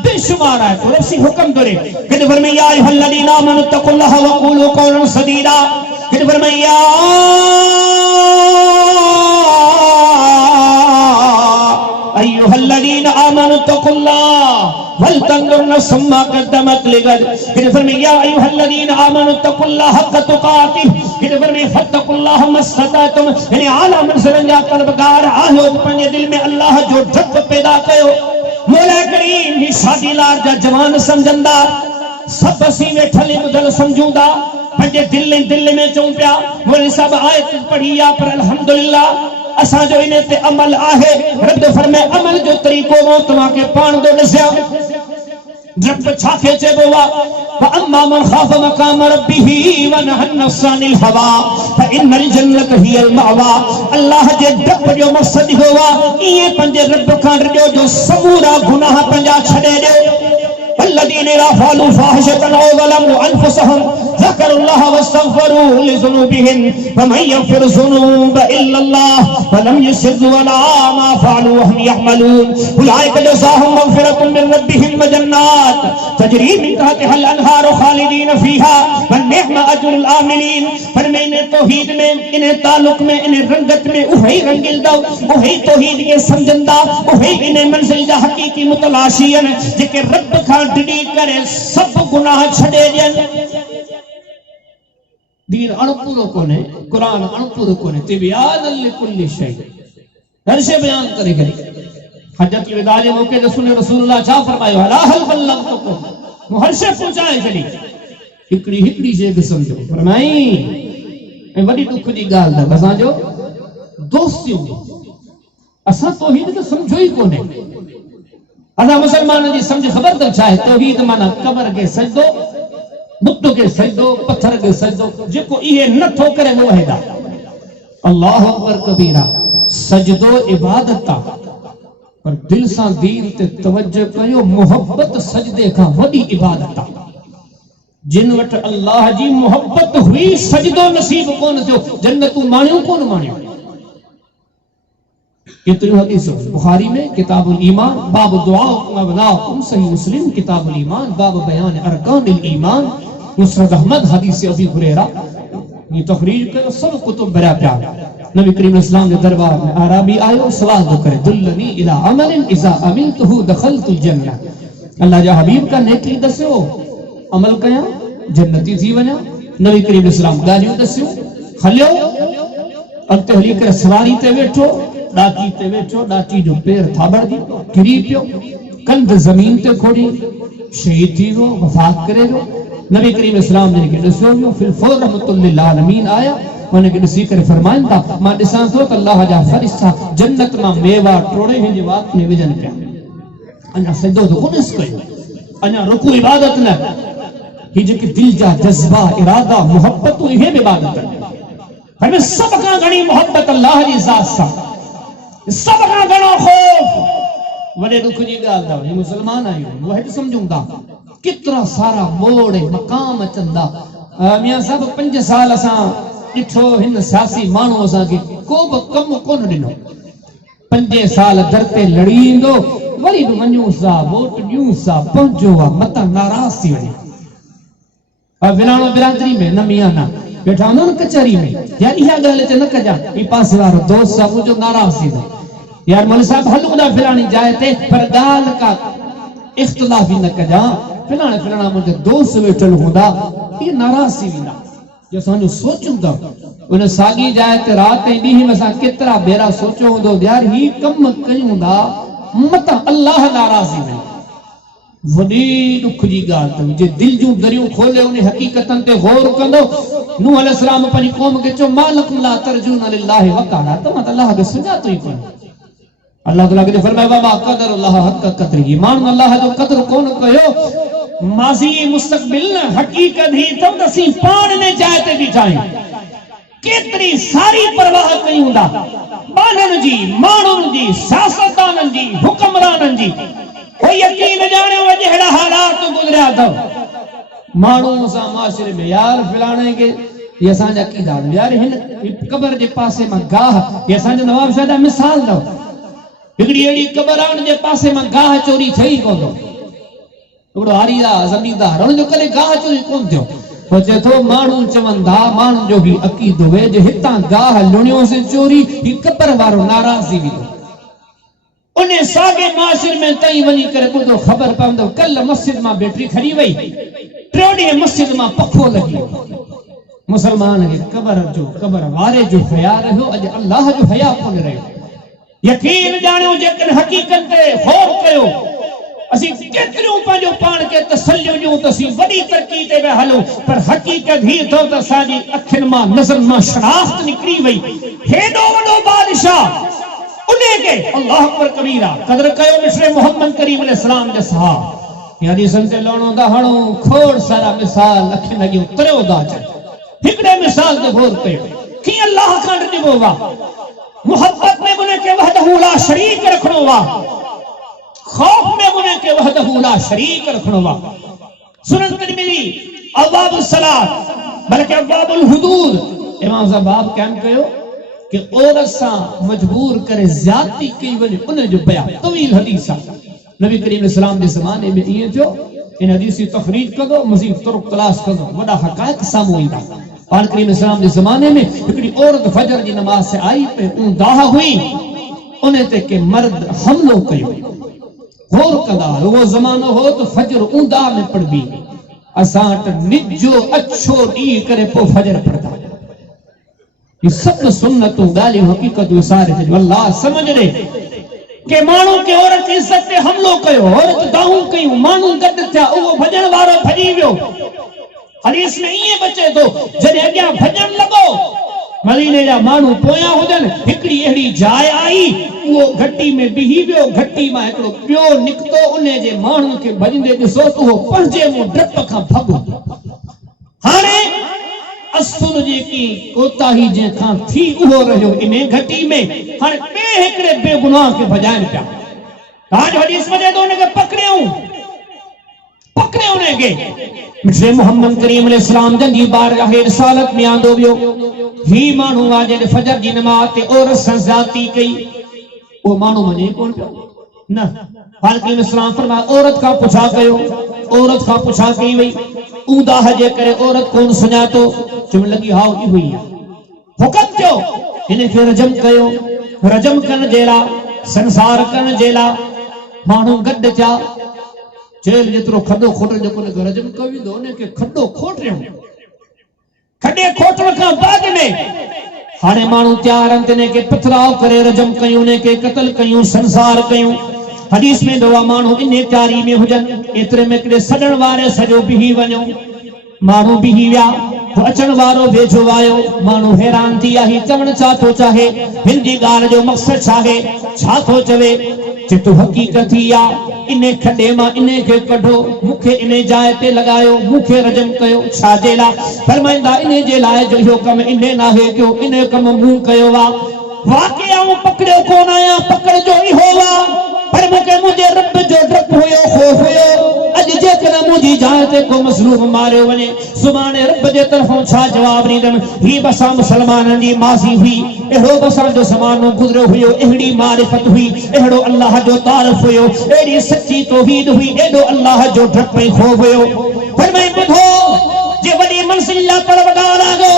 बेशुमार है तो रसी हुक्म करे कि फरमाया या अय्युहल्लज़ीना आमनु तक़ुल्लाह व क़ूलू क़ौलन सदीदा कि फरमाया अय्युहल्लज़ीना आमनु तक़ुल्लाह वल तंजुर नफ्सुम मा क़द्दमत लिगद कि फरमाया अय्युहल्लज़ीना आमनु तक़ुल्लाह हक़्क़ तुक़ातिह कि फरमाया फत्तक़ुल्लाह मस्ततातुम यानी आला मंज़िल जा तलबगार आहो पंजे दिल में अल्लाह जो डप पैदा कयो मौला करीम ही शादी लार जा जवान समझंदा सब असी वेठल बुदल समझूंदा पंजे दिल में चऊं पिया मोरे सब आयत पढ़ी आ पर अल्हम्दुलिल्लाह असा जो इने ते अमल आहे रब फरमाए अमल जो तरीको मो तवा के पाण दो दस्या रब छाके चेबो वा अम्मा मन खाफ मकाम रब्बिही व नहन नफ्सानिल हवा फइन्नल जन्नत हियल मावा अल्लाह जे डप जो मकसद होवा ये पंजे रब खां रजो जो समूरा गुनाह पंजा छडे दे वल्लदीन यफअलू फाहिशतन औ ज़लमू अनफुसहुम ज़करुल्लाह वस्तगफरू लिज़ुनूबिहिम वमन यग़फिरु ज़ुनूब इल्लल्लाह वलम युसिरु अला मा फ़अलू वहुम यअमलून उलाइका जज़ाहुम मग़फ़िरतुम मिन रब्बिहिम व जन्नात तजरी मिन तहतिहा अल-अनहारु ख़ालिदीन फ़ीहा व निअमा अज्रुल आमिलीन फरमाने तौहीद में इन्हें ताल्लुक में इन्हें रंगत में वही रंगिल दो वही तौहीद के समझंदा वही इन्हें मंजिल जा हकीकी मुतलाशियन जेके रब खां डिडी करे सब गुनाह छडे जन दीन अणपुरो कोने कुरान अणपुरो कोने तिबियान लिकुल्लि शै हर शे बयान करे गई हजरत विदा जे मौके रसूलुल्लाह छा फरमायो अला हल बल्लगतुकुम मु हर शे पहुंचाए छडी हिकड़ी शे के समझो फरमाई ए वडी दुख दी गाल दा असा जो दोस्तियों असा तौहीद के समझो ही कोने असा मुसलमान जी समझ खबर तो चाहे तौहीद माना कब्र के सजदो बुत के सजदो पत्थर के सजदो जेको इहे नथो करे मुवहिदा अल्लाहु अकबर कबीरा सजदो इबादत पर दिल सा दीन ते तवज्जो कयो मोहब्बत सजदे का वडी इबादत जिन वट अल्लाह जी मोहब्बत हुई सजदो नसीब कोन थियो जन्नत मानियो कोन मानियो कितनी हदीस बुखारी में किताबुल ईमान बाब दुआ मबनाकुम सही मुस्लिम किताबुल ईमान बाब बयान अरकानिल ईमान मुस्नद अहमद हदीस अबी हुरैरा ये तखरीज कर सब कुतुब बरा प्यार नबी करीम इस्लाम के दरबार में आराबी आयो सवाल तो करे दुल्लनी इला अमलिन इज़ा अमिलतहु दखलतुल जन्नह। अल्लाह जा हबीब का नेकी दस्यो अमल कया जन्नती थी वना। नबी करीम इस्लाम गालियों दस्यो हलियो अॻिते हली करे सवारी ते वेठो डाकी ते वेठो डाकी जो पैर थाबड़ दी किरी पियो कंध जमीन ते खोड़ी शहीद थी वो वफात करे जो। नबी करीम इस्लाम ने के दस्यो जो फिल फौर रहमतुल लिल आलमीन आया उन्हें के दसी करे फरमाइन था मां दिसां तो अल्लाह जा फरिश्ता जन्नत मां मेवा टोड़े हिन वात में विजन पिया। अना सजदो तो कोन कयो अना रुकू इबादत न ही जेके दिल जा जज्बा इरादा मोहब्बत इहे इबादत है। सब का घणी मोहब्बत अल्लाह जी जात सा सब का घणो खौफ वडे दुख जी गाल दा मुसलमान आयो वह समझूंदा कितना सारा मोड़ मकाम अचंदा। मियां सब 5 साल असा दिठो हिन सियासी मानू असा के को ब कम कोन दिनो 5 साल दरते लड़ींदो वरी भी वणू सा वोट न्यू सा पहुंचो मत नाराज थी वने। विलाणो बिरादरी में न मियां ना बैठा न कचहरी में यार इहा गाल ते न कजा ई पासे वारो दोस्त सब जो नाराज थी यार मौलवी साहब हलूदा फिलानी जाए थे पर गाल का इख्तिलाफ ही न कजा फिलाना मुझे दोस्त वेठल हुंदा ये नाराज थी विंदा जो सानू सोचूंदा उन सागी जाए ते रात ऐं ॾींहं में असां केतिरा भेरा सोचो हूंदो यार ही कम कयूंदा मत अल्लाह नाराज़ थी वडी दुख जी गाल त जे दिल जूं दरियूं खोले उन हकीकतन ते गौर कंदो। नूह अलैहिस्सलाम पंहिंजी क़ौम खे चयो मालकुम ला तर्जून लिल्लाहि वक़ारा तव्हां त अल्लाह खे सुञातो ई कोन। अल्लाह ताला के फरमाया वा क़दरुल्लाह हक़ क़दरिही माण्हू अल्लाह जो क़दर कोन कयो माज़ी मुस्तक़बिल न हकीकत ही तो दसी पाण ने जाए ते बिठाई केतरी सारी परवाह कयूंदा बानन जी माण्हुनि जी सियासतदाननि जी हुक्मराननि जी कोई यकीन जाने जहिड़ा हालात गुजरिया अथव माण्हू सां माशरे में यार फिलाणे के ये असांजा कीदा यार हिन कबर जे पासे मां गाह ये असांजो नवाब शाह जा मिसाल अथव हिकिड़ी अहिड़ी कबरान जे पासे मां गाह चोरी थई कोन हिकिड़ो हारीदा ज़मींदार हुन जो कॾहिं गाह चोरी कोन थियो हो चए थो माण्हू चवंदा माण्हुनि जो बि अक़ीदो हुए जे हितां गाह लुणियोसीं चोरी ही कबर वारो नाराज़ थी वेंदो। उन्हें सागे माशिर में तई वनी करे ॿुधो ख़बर पवंदो कल मस्जिद मां बैटरी खड़ी वई टियों मस्जिद मां पखो लगी मुसलमान के कबर वारे जो हया रहियो अॼु अल्लाह जो हया कोन रहियो। यकीन जाणियो जेकॾहिं हकीकत ते गौर कयो असीं केतिरियूं पंहिंजो पाण खे तसल्लियूं ॾियूं त असीं वॾी तरक़ी ते पिया हलूं पर हकीकत ही थो त असांजी अखियुनि मां नज़र मां शनाख्त निकिरी वई। हेॾो वॾो बादशाह उन्हें के अल्लाह अकबर कबीरा कदर कयो मिस्र मोहम्मद करीम अलैहिस्सलाम जे साहब यानी संते लोणो दा हणो खोड़ सारा मिसाल अखि लगियो तरियो दा च हिकड़े मिसाल ते गौर कयो कि अल्लाह खां ॾिबो वा मोहब्बत में उन्हें के वहदहु ला शरीक रखणो वा खौफ में उन्हें के वहदहु ला शरीक रखणो वा। सुनन तिरमिज़ी अब्वाबुल सलात बल्कि अब्वाबुल हुदूद इमाम साहब कहन कयो कि औरत सा मजबूर करे ज्यादती कई वने उन जो बयान तवील हदीस नबी करीम इस्लाम के ज़माने में ये जो इन हदीस की तखरीज कदो मजीद तुर्क तलाश कदो वडा हकायत सामू ईंदा। पाक करीम इस्लाम के ज़माने में हिकड़ी औरत फजर की नमाज से आई पे दाह हुई उन्हें ते के मर्द हमलो कयो गौर कंदा वो ज़मानो हो तो फजर ऊंदा में पढ़बी असां त निजो अच्छो डी करे पो फजर पढ़दा ये सब सुन्नतों गालियों हकीकत सारे अल्लाह समझ रे के मानू के औरत इज्जत पे हमलो कयो औरत दाहू कयो मानू गड था वो भजन वारो भजी वियो। हदीस में ये बचे तो जने अग्या भजन लगो मदीने जा मानू पोया हुजन हिकड़ी एड़ी जाय आई वो घटी में बिही वियो घटी में एकड़ो पियो निकतो उन्हें जे मानू के भजंदे दिसो तो वो पंजे मो डप का भगो हाने असुर जी की कोताही जे खां थी उहो रहियो इने घटी में हाने बे हिकड़े बेगुनाह के भजान पिया आज हदीस में तो उन्हें पकड़े उन्हें के मिस्र मोहम्मद करीम अलैहिस्सलाम जंगी बार रहे रिसालत में आंदो वियो ही मानू आज फजर की नमाज ते औरत सां ज्यादती कई वो मानू मने कोन न पाक करीम अलैहिस्सलाम फरमाया औरत का पुछा कयो औरत का पुछा कई वई ऊदा हजे करे औरत कौन सुञातो चवण लगी हाउ ई हुई हुकम थियो इने खे रजम कयो रजम करण जेला संसार करण जेला माण्हू गॾु थिया जेल जेतिरो खॾो खोटण जेको रजम कयो वेंदो उन खे खॾो खोटियो खॾे खोटण खां बाद में हाणे माण्हू तयार आहिनि तिने खे पथराव करे रजम कयूं उन खे क़त्ल कयूं संसार कयूं हदीस में दवा माण्हू इन तयारी में हुजनि एतिरे में हिकिड़े सॾण वारे सॼो बिही वञो माण्हू बिही विया अचण वारो वेझो आयो माण्हू हैरान थी विया ही चवण छा थो चाहे हिन जी ॻाल्हि जो मक़सदु छा आहे छा थो चवे चित हक़ीक़त थी आहे इन खॾे मां इन खे कढो मूंखे इन जाइ ते लॻायो मूंखे रजम कयो छा जे लाइ फरमाईंदा इन जे लाइ जो इहो कमु इन नाहे कयो इन कमु मूं कयो आहे वाक़ई आऊं पकड़ियो कोन आहियां पकड़ जो इहो आहे पर मूंखे मुंहिंजे रब जो डपु हुयो ख़ौफ़ हुयो अॼु जेकॾहिं मुंहिंजी जाइ ते को मज़लूम मारियो वञे सुभाणे रब जे तरफ़ां छा जवाब ॾींदमि ही बि असां मुसलमाननि जी माज़ी हुई अहिड़ो बि असांजो ज़मानो गुज़रियो हुयो अहिड़ी मारिफत हुई अहिड़ो अल्लाह जो तारीफ़ हुयो अहिड़ी सची तौहीद हुई एॾो अल्लाह जो डपु ऐं ख़ौफ़ हुयो पर मैं ॿुधो जे वॾी मंज़िल जा तलबगार आहियो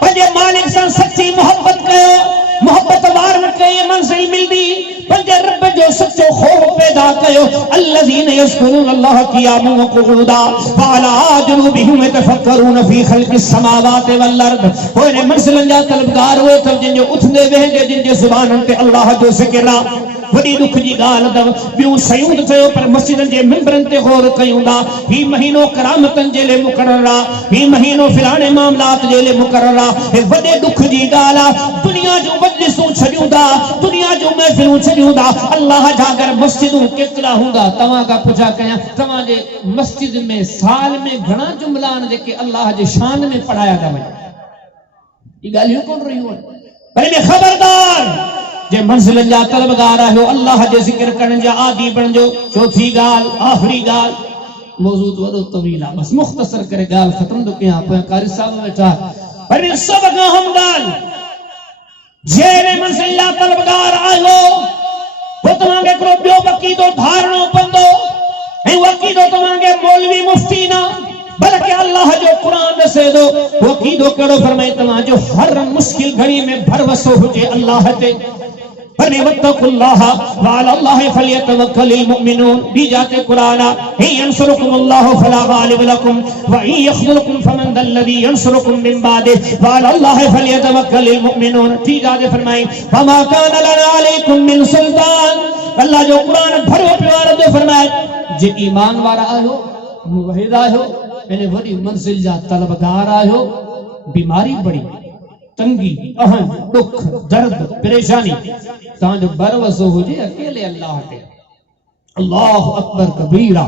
पंहिंजे मालिक सां सची मोहबत कयो मोहब्बत वार कई मंजिल मिलदी पंहिंजे रब जो सचो ख़ौफ पैदा कयो الذين يذكرون الله قياما وقعودا وعلى جنوبهم يتفكرون في خلق السماوات والارض ओने मंजिलन जा तलबगार हुए त जिन जो उथंदे वेहंदे जिन जे ज़ुबाननि ते अल्लाह जो ज़िक्र आहे वॾी दुख जी ॻाल्हि अथव ॿियूं शयूं त चयो पर मस्जिदनि जे मिंबरनि ते गौर कयूं था ही महीनो करामतनि जे लाइ मुक़ररु आहे ही महीनो फिलाणे मामलात जे लाइ मुक़ररु आहे वॾे दुख जी ॻाल्हि आहे दुनिया जूं मजलिसूं छॾियूं था दुनिया जूं महफ़िलूं छॾियूं था अल्लाह जा घर मस्जिदूं केतिरा हूंदा तव्हां खां पुछा कयां तव्हांजे मस्जिद में साल में घणा जुमला आहिनि जेके अल्लाह जे शान में पढ़ाया था वञनि ये ॻाल्हियूं कोन रहियूं आहिनि पर ख़बरदार जे मंजिलन जा तलबगार आहियो अल्लाह जे ज़िक्र करण जा आदी बणजो चौथी ॻाल्हि आख़िरी ॻाल्हि मौज़ू तो वॾो तवील आहे बस मुख़्तसर करे ॻाल्हि ख़त्म थो कयां पोइ कारी साहब वेठा पर सभ खां अहम ॻाल्हि जहिड़े मंजिल जा तलबगार आहियो पोइ तव्हांखे हिकिड़ो ॿियो अक़ीदो धारणो पवंदो ऐं उहो अक़ीदो तव्हांखे मौलवी मुफ़्ती न बल्कि अल्लाह जो कुरान दसे दो वो अक़ीदो कहिड़ो फरमाए तव्हांजो हर मुश्किल घड़ी में भरवसो हुजे अल्लाह ते पर वत्तकुल्लाह व अलल्लाह फलियतवक्कलिल मुमिनून बी जाते कुरान है यंसुरुकुमुल्लाह फला गालिब लकुम व इन यखذलकुम फमन दल्लज़ी यंसुरुकुम मिन बादि व अलल्लाह फलियतवक्कलिल मुमिनून ती जाते फरमाए फमा कान लना अलैकुम मिन सुल्तान अल्लाह जो कुरान भरो प्यार दो फरमाए जे ईमान वारा आयो मुवहिद आयो मैंने वडी मंजिल जा तलबगार आयो बीमारी बड़ी तंगी अहम दुख दर्द परेशानी तांजो बरवसो हुजे अकेले अल्लाह ते अल्लाह अकबर कबीरा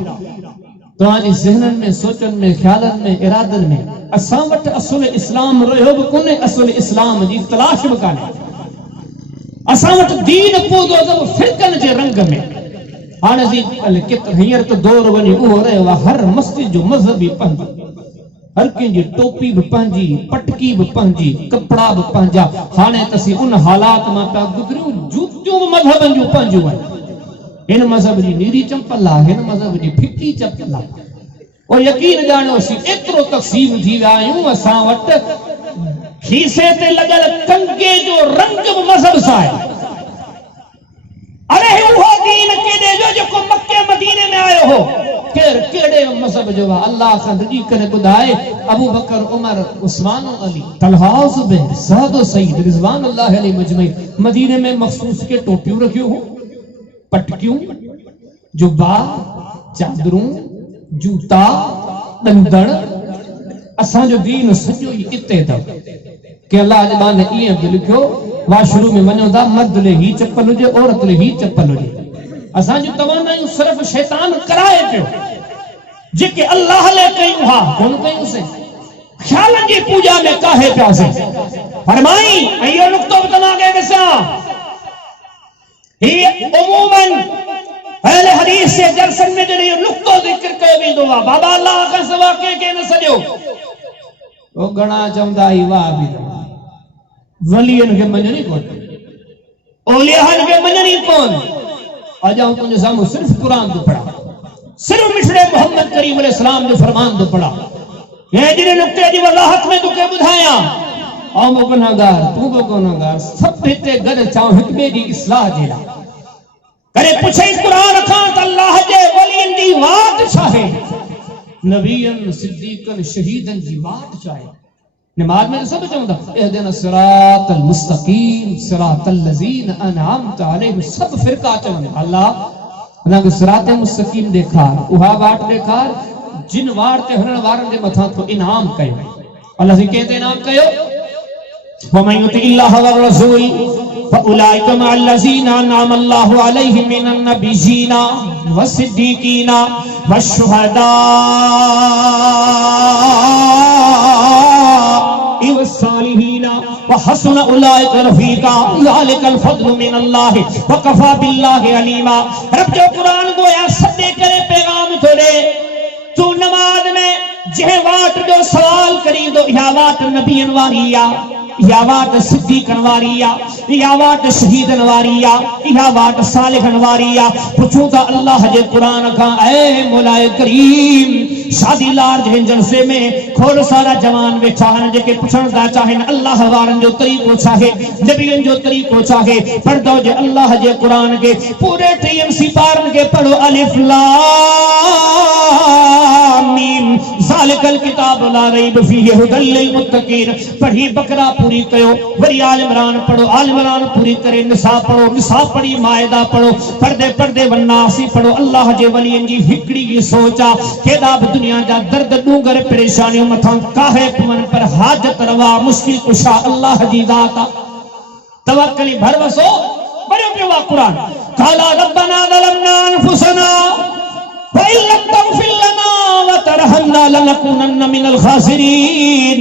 तांजी ज़हनन में सोचन में ख्यालन में इरादन में असां वट असुल इस्लाम रहियो बि कोन्हे असुल इस्लाम जी तलाश बि कान्हे असां वट दीन पूरो अथव फिरकन जे रंग में हाणे जी हींअर त दौर वञे उहो रहियो आहे हर मस्जिद जो मज़हबी पंहिंजो हर कंहिंजी टोपी भी पंहिंजी पटकी भी पंहिंजी कपड़ा भी पंहिंजा हाणे तसी उन हालात मां पिया गुज़रियूं जूतियूं भी मज़हबनि जूं पंहिंजूं आहिनि हिन मज़हब जी नीरी चंपल आहे हिन मज़हब जी फिकी चंपल आहे और यकीन ॼाणोसीं एतिरो तक़सीम थी विया आहियूं असां वटि खीसे ते लॻल कंगे जो रंग भी मज़हब सां आहे अरे उहो दीन केॾे जो जेको मक्के मदीने में आयो हो केड़े मज़हब जो अल्लाह खां रुजी करे ॿुधाए अबू बकर उमर उस्मान अली तलहा ज़ुबैर सादो सईद रिज़वानुल्लाह अलैहि मजमई मदीने में मखसूस के टोपियूं रखियो हो पटकियूं जुब्बा चादरूं जूता दंदड़ असां जो दीन सॼो ई इते अथव कि अल्लाह जे बाने ईअं बि लिखियो वाशरूम में वञो था मर्द ले ही चप्पल हुजे औरत ले ही चप्पल हुजे असां जो तवनायूं सिर्फ शैतान कराए पियो जेके अल्लाह ले कयूं हा कोन कयूं से ख्यालन जी पूजा में काहे पिया से फरमाई इहो नुक्तो बि तव्हांखे ॾिसां ही उमूमन अहले हदीस जे जलसन में जॾहिं इहो नुक्तो ज़िक्र कयो वेंदो आहे बाबा अल्लाह खां सवा कंहिंखे न सॼो वो घणा चवंदा ही वाह बि वलियन के मञणी कोन औलियाहन के मञणी कोन अॼु आऊं तुंहिंजे साम्हूं सिर्फ़ कुरान थो पढ़ा सिर्फ मिठड़े मोहम्मद करीम अलैहि सलाम जो फरमान थो पढ़ा ये जिने नुक्ते जी वज़ाहत में तोखे ॿुधायां आओ मो गुनाहगार तू को गुनाहगार सब हिते गद चाओ हिक ॿिए जी इस्लाह जेड़ा करे पुछे कुरान खां त अल्लाह जे वलियन जी वाट चाहे नबीयन सिद्दीकन शहीदन जी वाट चाहे नमाज में सब चवंदा इहदिना सिरातल मुस्तकीम सिरातल लजीन अनअमत अलैहिम सब फिरका चवंदा अल्लाह अनग सिरात मुस्तकीम देखार उहा वाट देखार जिन वार ते हरण वारन दे मथा तो इनाम कयो अल्लाह जी कहते इनाम कयो वमन युतिल्लाह वर रसूल फउलाइका मअल्लज़ीना अनअम अल्लाहु अलैहिम मिनन नबिय्यीना वस्सिद्दीकीना वश्शुहदा वस्सालिहीना वहसुन उलाइका रफीका ज़ालिकल फज़्लु मिनल्लाहि वकफ़ा बिल्लाहि अलीमा। रब जो कुरान गोया सदे करे पैगाम थोड़े तू नमाज में जे वाट जो सवाल करी दो या वाट नबियन वारिया या वाट सिद्दीकन वारिया या वाट शहीदन वारिया या वाट सालिहन वारिया पुछूं था अल्लाह जे कुरान का ऐ मौलाए करीम शादी लार जे जलसे में खोड़ सारा जवान बैठा हन जेके पुछण दा चाहन अल्लाह वारन जो तरीको चाहे नबियन जो तरीको चाहे पढ़ दो जे अल्लाह जे कुरान के पूरे टीएमसी पारन के पढ़ो अलिफ लाम मीम ज़ालिकल किताब ला रैब फीहि हुदल लिल मुत्तकीन पढ़ी बकरा पूरी कयो वरी आल इमरान पढ़ो आल इमरान पूरी करे निसा पढ़ो निसा पढ़ी मायदा पढ़ो पर्दे पर्दे वन्नासी पढ़ो अल्लाह जे वलियन जी हिकड़ी की सोचा केदा भी दुनिया जा दर्द डूंगर परेशानियों मथा काहे पवन पर हाजत रवा मुश्किल कुशा अल्लाह जी ज़ात तवक्कली भरवसो बड़े पिवा कुरान काला रब्बना ज़लमना अनफुसना व इन लम तगफिर लना व तरहमना लनकुनन्न मिनल खासिरीन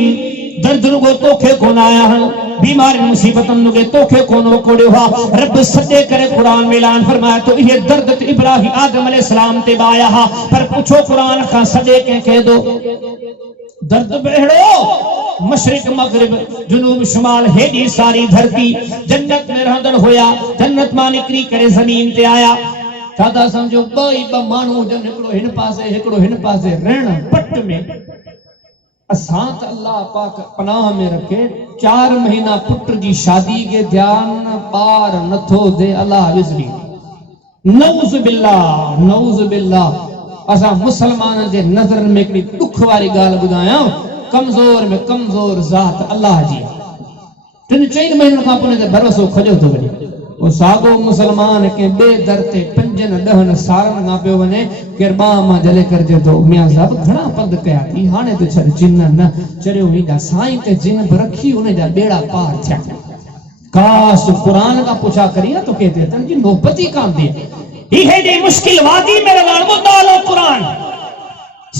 दर्द रुगो तोखे कोन आया हन बीमारी मुसीबतन नुगे तोखे कोन कोड़े हुआ रब सदे करे कुरान में ऐलान फरमाया तो ये दर्द ते इब्राहिम आदम अलैहि सलाम ते बाया हा पर पूछो कुरान का सदे के कह दो दर्द बेड़ो मशरिक मगरिब जुनूब शुमाल हेडी सारी धरती जन्नत में रहंदड़ होया जन्नत मां निकरी करे जमीन ते आया सादा समझो ब मानू जन हिकड़ो हिन पासे रहण पट में असां त अल्लाह पाक पनाह में रखे 4 महीना पुत्र जी शादी के ध्यान पार नथो दे अल्लाह विजरी नऊज़ बिल्लाह असां मुसलमान जे नजर में एकड़ी दुख वारी गाल बुधाया कमजोर में कमजोर जात अल्लाह जी 3-4 महीनों का पुने ते भरोसो खजो तो वने ओ सागो मुसलमान के बे दर ते 5-10 सारन का पियो वने किरबा मां जले कर जे तो मियां साहब घणा पंध कया थी हाने तो छर जिन न चरियो हिंदा साईं ते जिन रखी उने जा बेड़ा पार थिया काश कुरान का पूछा करिया तो कहते तन जी नौबत ही कान दी इहे दी मुश्किल वादी मेरे वाल मुदालो कुरान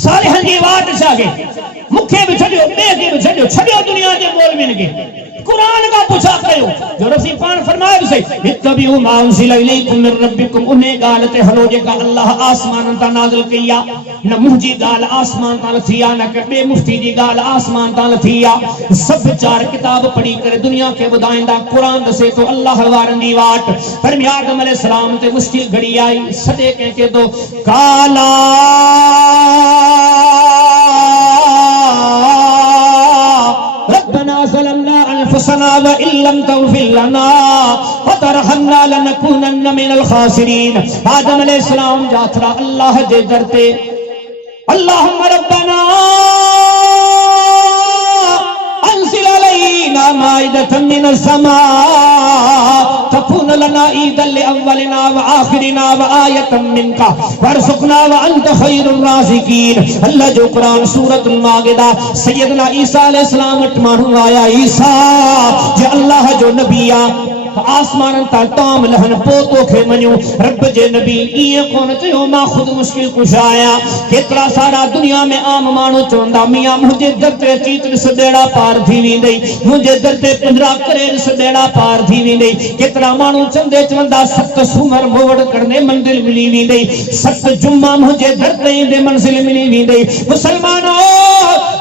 सालिहन जी वाट जागे मुखे भी छडियो बे के भी छडियो दुनिया जे मौलवीन के कुरान का पूछा कयो जो रफी पान फरमाए से इत्तबिउ मा उनज़िला इलैकुम मिन रब्बिकुम उन्हें गाल ते हलो जे का अल्लाह आसमान ता नाज़िल किया न मुंजी गाल आसमान ता थिया न के बे मुफ्ती जी गाल आसमान ता थिया सब 4 किताब पढ़ी करे दुनिया के बुधाइंदा कुरान दसे तो अल्लाह वारन दी वाट पर मी आदम अलैहि सलाम ते मुश्किल घड़ी आई सदे के दो काला रब्बना ज़लमना अनफुसना व इन लम तगफिर लना व तरहमना लनकुनन्न मिनल खासिरीन आदम अलैहिस्सलाम जातरा अल्लाह दे दरते अल्लाहुम्मा रब्बना अंज़िल अलैना माइदतन मिनस समा तकून लना ईदन लिअव्वलिना व आखिरिना व आयतन मिनका वरज़ुक़ना व अंत खैरुर राज़िकीन अल्लाह जो कुरान सूरतुल माइदा सैयदना ईसा अलैहिस्सलाम वट मानू आया ईसा जे अल्लाह जो नबी आ आसमान ता ताम लहन पोतो खे मन्यो रब जे नबी ये कोन चयो मां खुद मुश्किल कुशाया केतरा सारा दुनिया में आम मानू चवंदा मियां मुझे दर ते चीत सदेड़ा पार थी वेंदई मुझे दर ते 15 करेड़ सदेड़ा पार थी वेंदई केतरा मानू चंदे चवंदा 7 सुमर मोवड़ करने मंजिल मिली वेंदई 7 जुम्मा मुझे दर ते दे मंजिल मिली वेंदई मुसलमानो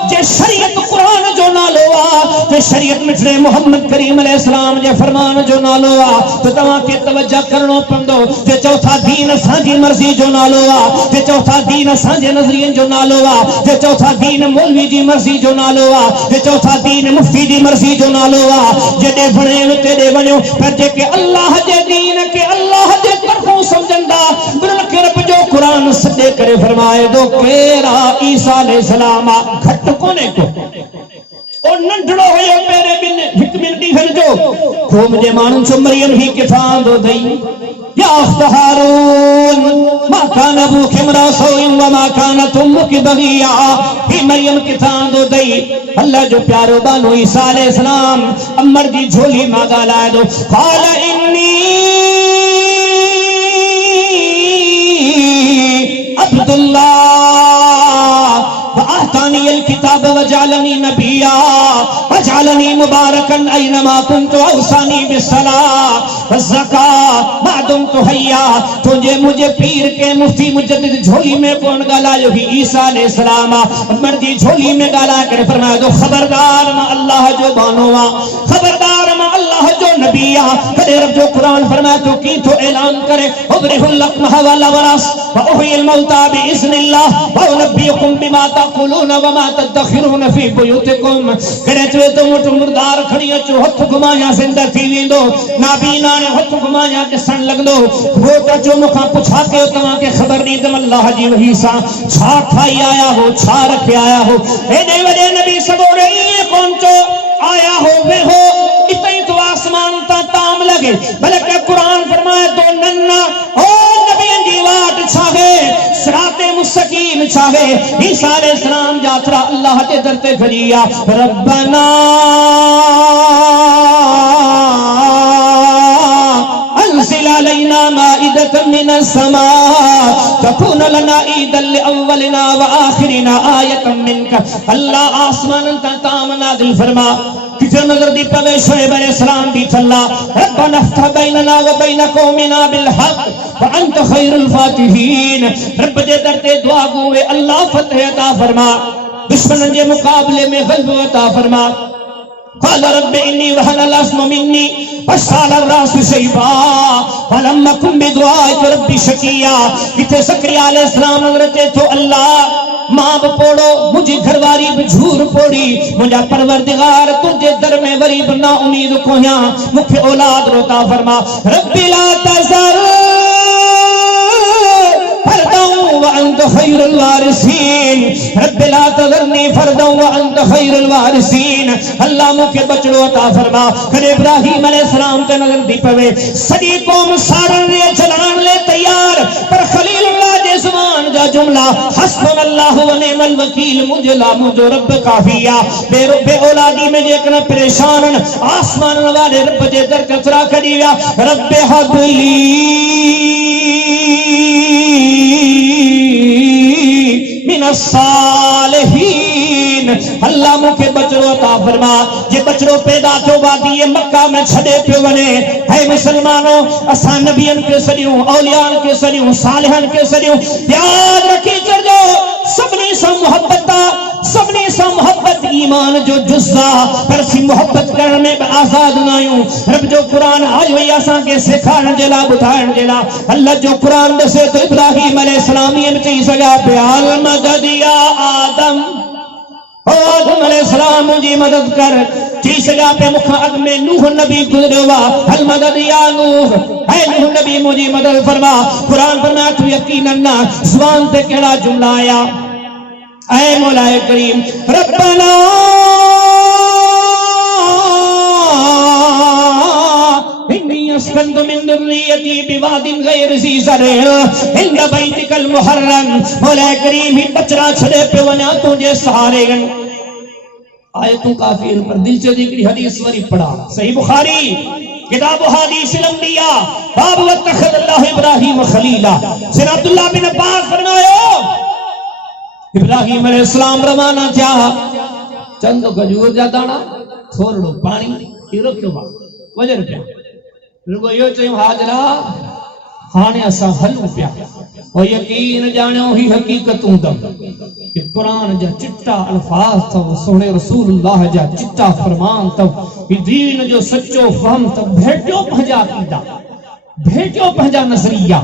जे शरीयत कुरान जो नालो आ ते शरीयत मिठड़े मोहम्मद करीम अलैहिस्सलाम जे फरमान जो नालो आ तो तवा के तवज्जो करनो पंदो जे चौथा दीन असांजी मर्जी जो नालो आ जे चौथा दीन असांजे नजरिए जो नालो आ जे चौथा दीन मौलवी जी मर्जी जो नालो आ जे चौथा दीन मुफ्ती जी मर्जी जो नालो आ जेडे बणे तेडे वणो पर जे के अल्लाह जे दीन के अल्लाह जे तरफों समझंदा गुरु के रब जो कुरान सदे करे फरमाए दो केरा ईसा अलैहिस्सलाम घट कोने को और नंढड़ो होयो मेरे बिन हिक मिनटी हर जो खूब जे मानुन चो मरियम ही के फांदो दई या अख्तहारून मा कान अबू खिमरा सोइन व मा कानत उम्मुकी बगिया ही मरियम के फांदो दई अल्लाह जो प्यारो बानो ईसा अलैहिस्सलाम अमर दी झोली मा गाला दो काल इन्नी अब्दुल्लाह आतानी अल किताब वजालनी नबिया वजालनी मुबारकन ऐनमा कुन्तु औसानी बिस्सलात वज़्ज़कात मा दुमतु हय्या तुझे मुझे पीर के मुफ्ती मुजद्दिद झोली में कौन गाला जो भी ईसा अलैहिस्सलाम मर्दी झोली में गाला कर फरमाया दो खबरदार मा अल्लाह जो बानोवा खबरदार मा अल्लाह जो नबिया कदे रब जो कुरान फरमाया तो की तो ऐलान करे उबरिहुल लकमह वल अबरस व उहियल मौता बिइज़्निल्लाह व उनब्बियुकुम बिमा तक़ूलून व मा तदखिरून फी बुयूतिकुम करे तो मोट मुर्दार खड़ी अचो हथ घुमाया जिंदा थी वेंदो नाबीना ने हथ घुमाया के सन लगदो वोट अचो मुखा पुछा के तवा के खबर नी तम अल्लाह जी वही सा छा खाई आया हो छा रखे आया हो एडे वडे नबी सबोरे कौन चो आया हो वे हो इतई तो आसमान ता ताम लगे बल्कि कुरान फरमाए तो नन्ना ओ नबी दी वाट छावे सिराते मुस्तकीम छावे ईसा अलैहिस्सलाम यात्रा अल्लाह के दर ते खड़िया रब्बना अंज़िल अलैना माइदतम मिनस समा तकून लना ईदल लिअव्वलिना व आखिरिना आयतम मिनका अल्लाह आसमान ता ताम नाज़िल फरमा किथे नजर दी पवे शुएब अलैहिस्सलाम दी चला रब्बना फ़्तह बैनना व बैन कौमिना बिल हक़ व अंत खैरुल फातिहीन रब दे दर ते दुआ गुए अल्लाह फतह अता फरमा दुश्मन के मुकाबले में गल्ब अता फरमा क़ाल रब्बि इन्नी वहनल अज़्मु मिन्नी वश्तअल अर्रासु शैबा वलम अकुन बिदुआइक रब्बि शकिया किथे ज़करिया अलैहिस्सलाम हज़रते तो अल्लाह मां पोड़ो मुझी घरवारी बझूर पोड़ी मुझा परवरदिगार तुझे दर में वरी बना उम्मीद कोया मुखे औलाद रोता फरमा रब्बी ला तज़र फरदन व अंत खैरुल वारिसीन रब्बी ला तज़रनी फरदन व अंत खैरुल वारिसीन अल्लाह मुखे बचड़ो अता फरमा करे इब्राहिम अलैहिस्सलाम ते नजर दी पवे सदी कौम सारन ले चलान ले तैयार पर खलीलुल्लाह दे जुबान दा जुमला हस्बुनल्लाहु व निअमल वकील मुझे ला मुझो रब काफिया बे औलादी में जे कना परेशान आसमान वाले रब दे दर कसरा करिया रब्बे हबली मिनस सालिहीन अल्लाह मुखे बचड़ो अता फरमा जे बचड़ो पैदा तो वादी मक्का में छड़े पे वने है मुसलमानों असा नबियन के सदियों औलियान के सदियों सालिहन के सदियों याद रखी कर जो सबनी सा मोहब्बत ईमान जो जुज़ा पर सी मोहब्बत करने में आजाद नायूं रब जो कुरान आयो या सा के सिखाण जेला बुधाण जेला अल्लाह जो कुरान दसे तो इब्राहिम अलैहिस्सलाम में चई सगा पे आल मदद या आदम आदम अलैहिस्सलाम मुझी मदद कर चई सगा पे मुख अग में नूह नबी गुजरवा हल मदद या नूह है नूह नबी मुझी मदद फरमा कुरान फरमा तू यकीनन ना जुबान पे केड़ा जुमला आया ऐ मौलाए करीम रब्बना इन्नी अस्कंतु मिन दुर्रियती बिवादिन गैर ज़ी ज़रअ इंद बैतिकल मुहर्रम मौलाए करीम ही बचरा छड़े पे वना तुझे सहारे गन आयतों काफी पर दिल से जिक्र हदीस वरी पढ़ा सही बुखारी किताब हदीस लंबिया बाब वत्तखज़ल्लाहु इब्राहीम खलीला सिर अब्दुल्लाह बिन अब्बास फरमायो इब्राहिम अलैहिस्सलाम रवाना थिया चंद खजूर जा दाना थोड़ो पानी ई रखियो वजर पिया रुगो यो चयो हाजरा हाने असा हलूं पिया और यकीन जानो ही हकीकतूं दम कि कुरान जा चिट्टा अल्फाज तव सोने रसूलुल्लाह जा चिट्टा फरमान तव कि दीन जो सच्चो फहम तव भेटो पंहिंजा कीदा भेटो पंहिंजा नजरिया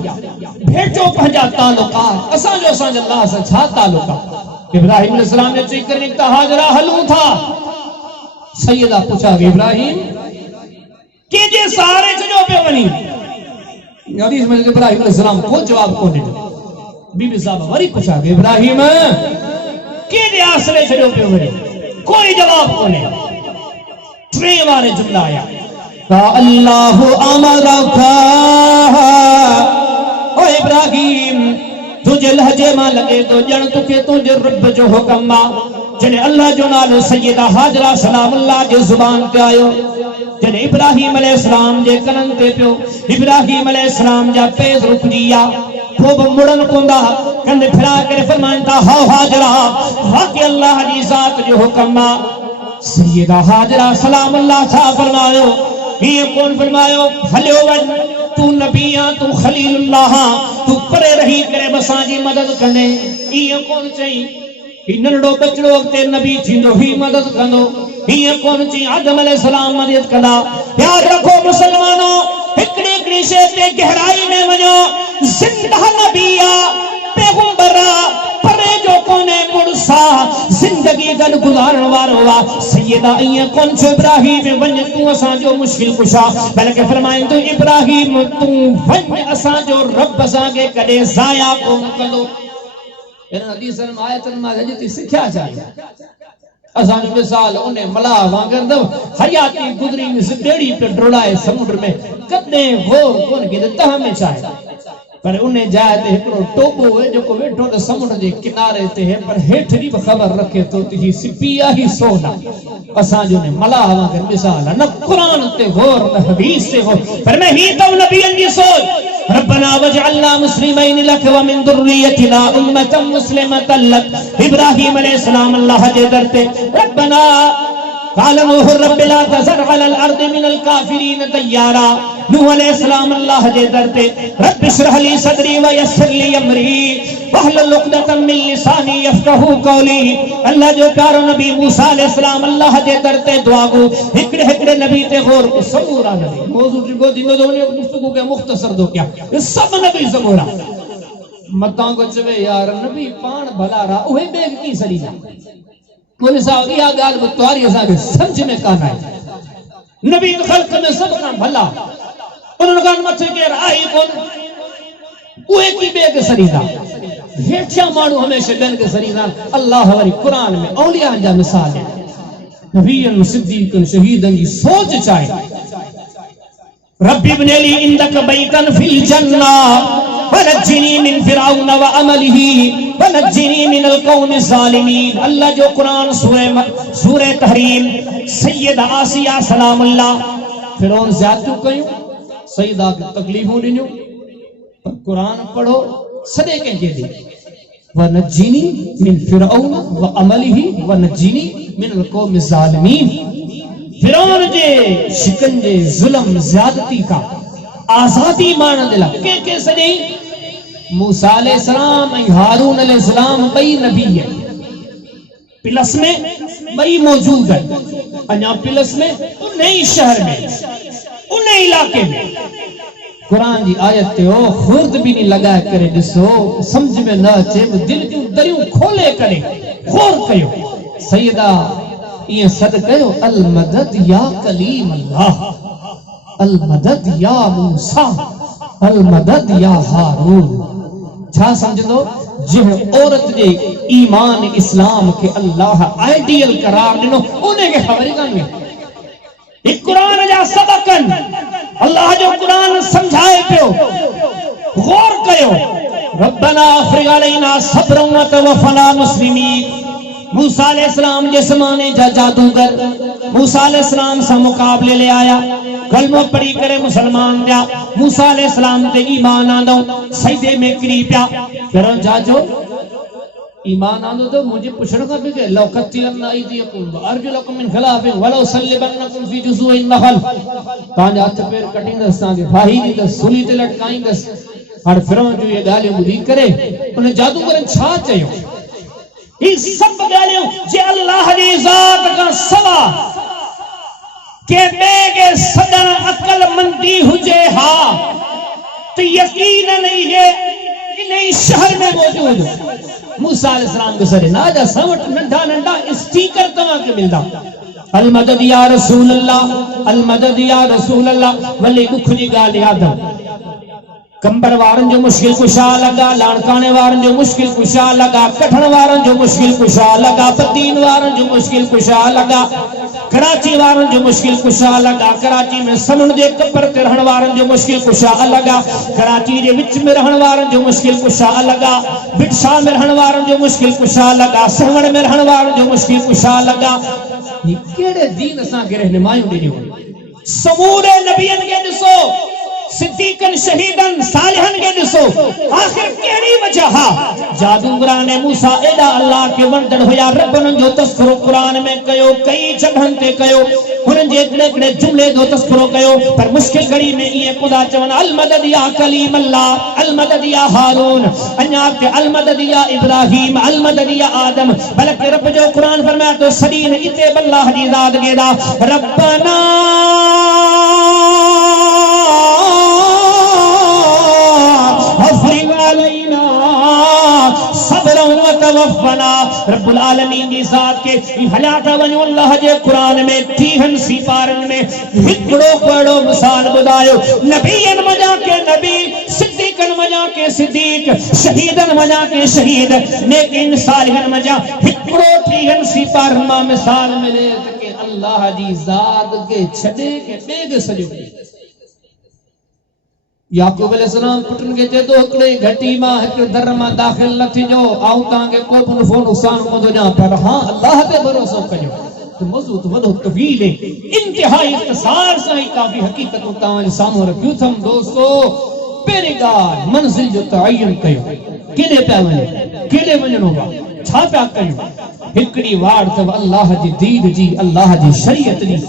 भेटो पंहिंजा ताल्लुकात असा जो असा अल्लाह से छा ताल्लुकात। इब्राहिम अलैहिस्सलाम ने जिक्र निकता हाजरा हलूं था सैयदा पूछा इब्राहिम के जे सारे जो पे वनी हदीस में इब्राहिम अलैहिस्सलाम को जवाब को दे बीबी साहब वरी पूछा इब्राहिम के जे आसरे जो पे वनी कोई जवाब को ने ट्रे वाले जुमला आया अल्लाह अमरका ओ इब्राहिम तुझे लहजे में लगे तो जन तुके तुझे रब जो हुक्म जने अल्लाह जो नालो सैयदा हाजरा सलामुल्लाह जे जुबान ते आयो जने इब्राहिम अलैहिस्सलाम जे कनन ते पियो इब्राहिम अलैहिस्सलाम जा पेज रुक जिया खूब मुड़न कुंदा कंदे फिरा करे फरमानता हा हाजरा वाके अल्लाह दी जात जो हुक्म सैयदा हाजरा सलामुल्लाह सा फरमायो ये कौन फरमायो हलियो वन तू नबिया तू खलीलुल्लाह तू परे रही करे बसा जी मदद कने ये कौन चई नंढो बचड़ो अॻिते नबी थींदो ही मदद कंदो हीअं कोन चई आदम अलैहिस्सलाम मदद कंदा। यादि रखो मुसलमानो हिकिड़ी हिकिड़ी शइ ते गहराई में वञो ज़िंदा नबी आहे पैगंबर आहे परे जो कोने मुड़सा जिंदगी गॾु गुज़ारण वारो आहे सैयदा ईअं कोन छो इब्राहिम वञ तूं असांजो मुश्किल कुशा बल्कि फरमाईं तूं इब्राहिम तूं वञ असांजो रब असांखे कॾहिं ज़ाया कोन कंदो। इन हदीसन में आयतन में हजती सिखया चाहिए असान मिसाल उन्हें मला वांगर दो हयाती गुजरी बेड़ी पे डोड़ाए समुद्र में कदे गौर कोन के तह में चाहे पर उन्हें जाए ते एकड़ो टोबो है जो को वेठो तो समुद्र के किनारे ते है पर हेठ दी खबर रखे तो ही सिपिया ही सोना असान जो ने मला वांगर मिसाल न कुरान ते गौर न हदीस से गौर पर मैं ही तो नबियन की सोच रब्बना वजअलना मुस्लिमैन लक व मिन दुर्रियतिना उम्मतन मुस्लिमतन लक इब्राहिम अलैहिस्सलाम अल्लाह जे दरते रब्बना قال नूह रब्ब ला तज़र अलल अर्द मिनल काफिरीन तय्यारा नूह अलैहिस्सलाम अल्लाह जे दरते रब्ब इश्रह ली सदरी व यस्सिर ली अमरी वहलुल उक़दतम मिन लिसानी यफ्क़हू क़ौली अल्लाह जो प्यारो नबी मूसा अलैहिस्सलाम अल्लाह जे दरते दुआ को हिकड़े हिकड़े नबी ते गौर को सबूरा नबी मौजू को दिनो दोने गुफ्तगू के मुख्तसर दो क्या सब नबी सबूरा मतां को चवे यार नबी पान भला रा ओहे बेग की सरीला कोई साहब या गाल बुतवारी असांखे समझ में कान आए नबी खल्क में सब का भला उन्होंने कहा मथे के आई कौन ओए की बेग सरीदा हेठिया मानू हमेशा बेन के सरीदा अल्लाह वाली कुरान में औलिया जा मिसाल है नबीयन सिद्दीकन शहीदन की सोच चाहे रब्बी इब्न ली इंदक बैतन फिल जन्नह वनज्जिनी मिन फिरऔन व अमलिही वनज्जिनी मिनल कौमिज़ ज़ालिमीन। अल्लाह जो कुरान सूरह तहरीम सैयदा आसिया सलामुल्लाह फिरौन ज़्यादतियूं कयूं सईदा खे तकलीफ़ूं ॾिनियूं पर कुरान पढ़ो सॾे कंहिंखे ॾे वनज्जिनी मिन फिरऔन व अमलिही वनज्जिनी मिनल कौमिज़ ज़ालिमीन। फिरौन जे शिकंजे जुल्म ज़्यादती का आजादी मानण जे लाइ के सॼे मूसा अलैहिस्सलाम ऐं हारून अलैहिस्सलाम ॿई नबी आहिनि पिलस में ॿई मौजूद आहिनि अञा पिलस में उन ई शहर में उन इलाके में कुरान जी आयत ते ओ खुर्द भी नहीं लगाए करे ॾिसो समझ में न अचे दिल जूं दरियूं खोले करे गौर कयो सैयदा ये सद कयो अल मदद या कलीम अल्लाह अल मदद या मूसा अल मदद या हारून छा समझो जिन औरत जे ईमान इस्लाम के अल्लाह आइडियल करार दिनो उन्हें के खबर कान में कुरान जा सबकन अल्लाह जो कुरान समझाए पियो गौर कयो रब्बना अफ्रिग अलैना सब्रन व तवफ़ना मुस्लिमीन। मूसा अलैहिस्सलाम जे ज़माने जा जादूगर मूसा अलैहिस्सलाम से मुकाबले ले आया कलमो पढ़ी करे मुसलमान दिया मूसा अलैहिस्सलाम ते ईमान आंदो सजदे में किरी पिया फिर जाजो ईमान आंदो तो मुझे पुछण का भी के लौकतियन अयदीकुम अर्जुलकुम मिन खिलाफिन वलौ सल्लिबन्नकुम फी जुज़ूइन नखल तां जा हथ पैर कटिंदस तां के फाही दी सुली ते लटकाईंदस हाणे फिरौन जो ये ॻाल्हियूं ॿुधी करे उन जादूगरनि छा चयो ही सभु ॻाल्हियूं जे अल्लाह जी ज़ात खां सवा के ॿिए खे सॾण अक़लमंदी हुजे हा तो यकीनन ये इन शहर में मौजूद मूसा अलैहिस्सलाम के सरे ना जा सवट नंढा नंढा स्टिकर तव्हां के मिलदा अल मदद या रसूल अल्लाह अल मदद या रसूल अल्लाह वली दुख जी ॻाल्हि याद कंबर वारन जो मुश्किल कुशा लगा लाणकाने वारन जो मुश्किल कुशा लगा कठण वारन जो मुश्किल कुशा लगा पदीन वारन जो मुश्किल कुशा लगा कराची वारन जो मुश्किल कुशा लगा कराची में समुंड जे कपर ते रहण वारन जो मुश्किल कुशा लगा कराची जे विच में रहण वारन जो मुश्किल कुशा लगा बिटशा में रहण वारन जो मुश्किल कुशा लगा सहवण में रहण वारन जो मुश्किल कुशा लगा ये केड़े दीन असा के रहनुमायूं ॾिनियूं समूरे नबियन के ॾिसो सिद्दीकन शहीदन सालिहन के ॾिसो आखिर केड़ी वजह जादूगरान मूसा एडा अल्लाह के वंदड़ हुया रबन जो तस्करो कुरान में कयो कई जगहन ते कयो उन जे एकड़े जुमले जो तस्करो कयो पर मुश्किल घड़ी में ये खुदा चवन अल मदद या कलीम अल्लाह अल मदद या हारून अन्या के अल मदद या इब्राहिम अल मदद या आदम बल्कि रब जो कुरान फरमाया तो सदीन इते अल्लाह दी ज़ात गेदा रब्बना रब्बुल आलमीन की ज़ात के हलाता वञो अल्लाह जे कुरान में 30 सिपारन में हिकड़ो पड़ो मिसाल बुधायो नबीयन मजा के नबी सिद्दीकन मजा के सिद्दीक शहीदन मजा के शहीद नेकिन सालिहन मजा हिकड़ो 30 सिपारन में मिसाल मिले के अल्लाह जी ज़ात के छडे के बेग सजो याकूब अलैहिस्सलाम पुटन के चेतो हिकड़े घटी मां हिक दर मां दाखिल न थिजो आऊं तां के को नुफ़ो नुक़सान कोन जा पर हां अल्लाह पे भरोसो कयो तो मौजू तो वडो तवील है इंतहाई इख्तिसार से ही काफी हकीकतों तां जे सामने रखियो थम दोस्तो पहिरीं ॻाल्हि मंज़िल जो तयन कयो केॾे पिया वञो केॾे वञणो बा छा पिया कयूं हिकड़ी वाड़ अथव अल्लाह जी दीन जी अल्लाह जी शरीयत जी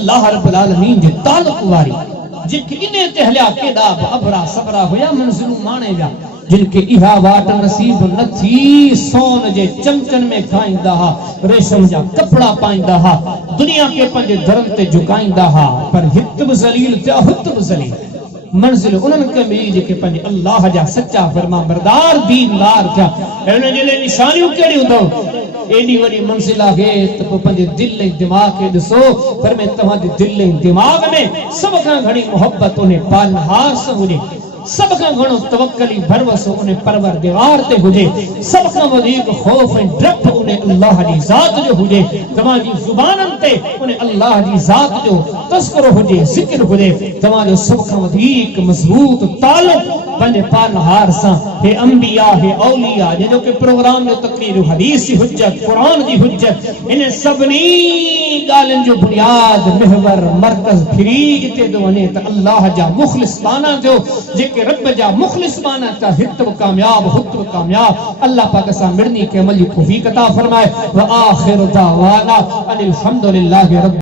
अल्लाह रब्बुल आलमीन जे ताल्लुक़ वारी जिनके इने ते हलिया केडा अबरा सबरा होया मंजिलू माने जा जिनके इहा वाट नसीब न थी सोन जे चमचन में खाइंदा हा रेशम जा कपड़ा पाइंदा हा दुनिया के पंजे धर्म ते झुकाइंदा हा पर हित भी जलील त्या हुत भी जलील मंजिल उनन के में जेके पंजे अल्लाह जा सच्चा फरमा बरदार दीनदार था एने जे निशानियों केड़ी हुंदो एडी वडी मंजिल आहे तो पंजे दिल ऐं दिमाग के दसो पर में तवा दे दिल ऐं दिमाग में सब का घणी मोहब्बत उन्हें पालनहार से हुजे सब का घणो तवक्कली भरवसो उन्हें परवरदिगार ते हुजे सब का वधीक खौफ ऐं डप उन्हें अल्लाह जी ज़ात जो हुजे तवा जी जुबानन ते उन्हें अल्लाह जी ज़ात जो तज़किरो हुजे जिक्र हुजे तवा जो सब का वधीक मजबूत ताल्लुक पंजे पालनहार सा हे अंबिया हे औलिया जो के प्रोग्राम जो तकरीर हदीस की हुज्जत कुरान की हुज्जत इन सबनी गालन जो बुनियाद महवर मरकज फिरी इते दो वने त अल्लाह जा मुखलिस बाना जो जेके रब जा मुखलिस बाना त हित कामयाब हुत कामयाब अल्लाह पाक सा मिलनी के अमल को तौफीक अता फरमाए व आखिर दावाना अनिल हम्दुलिल्लाहि रब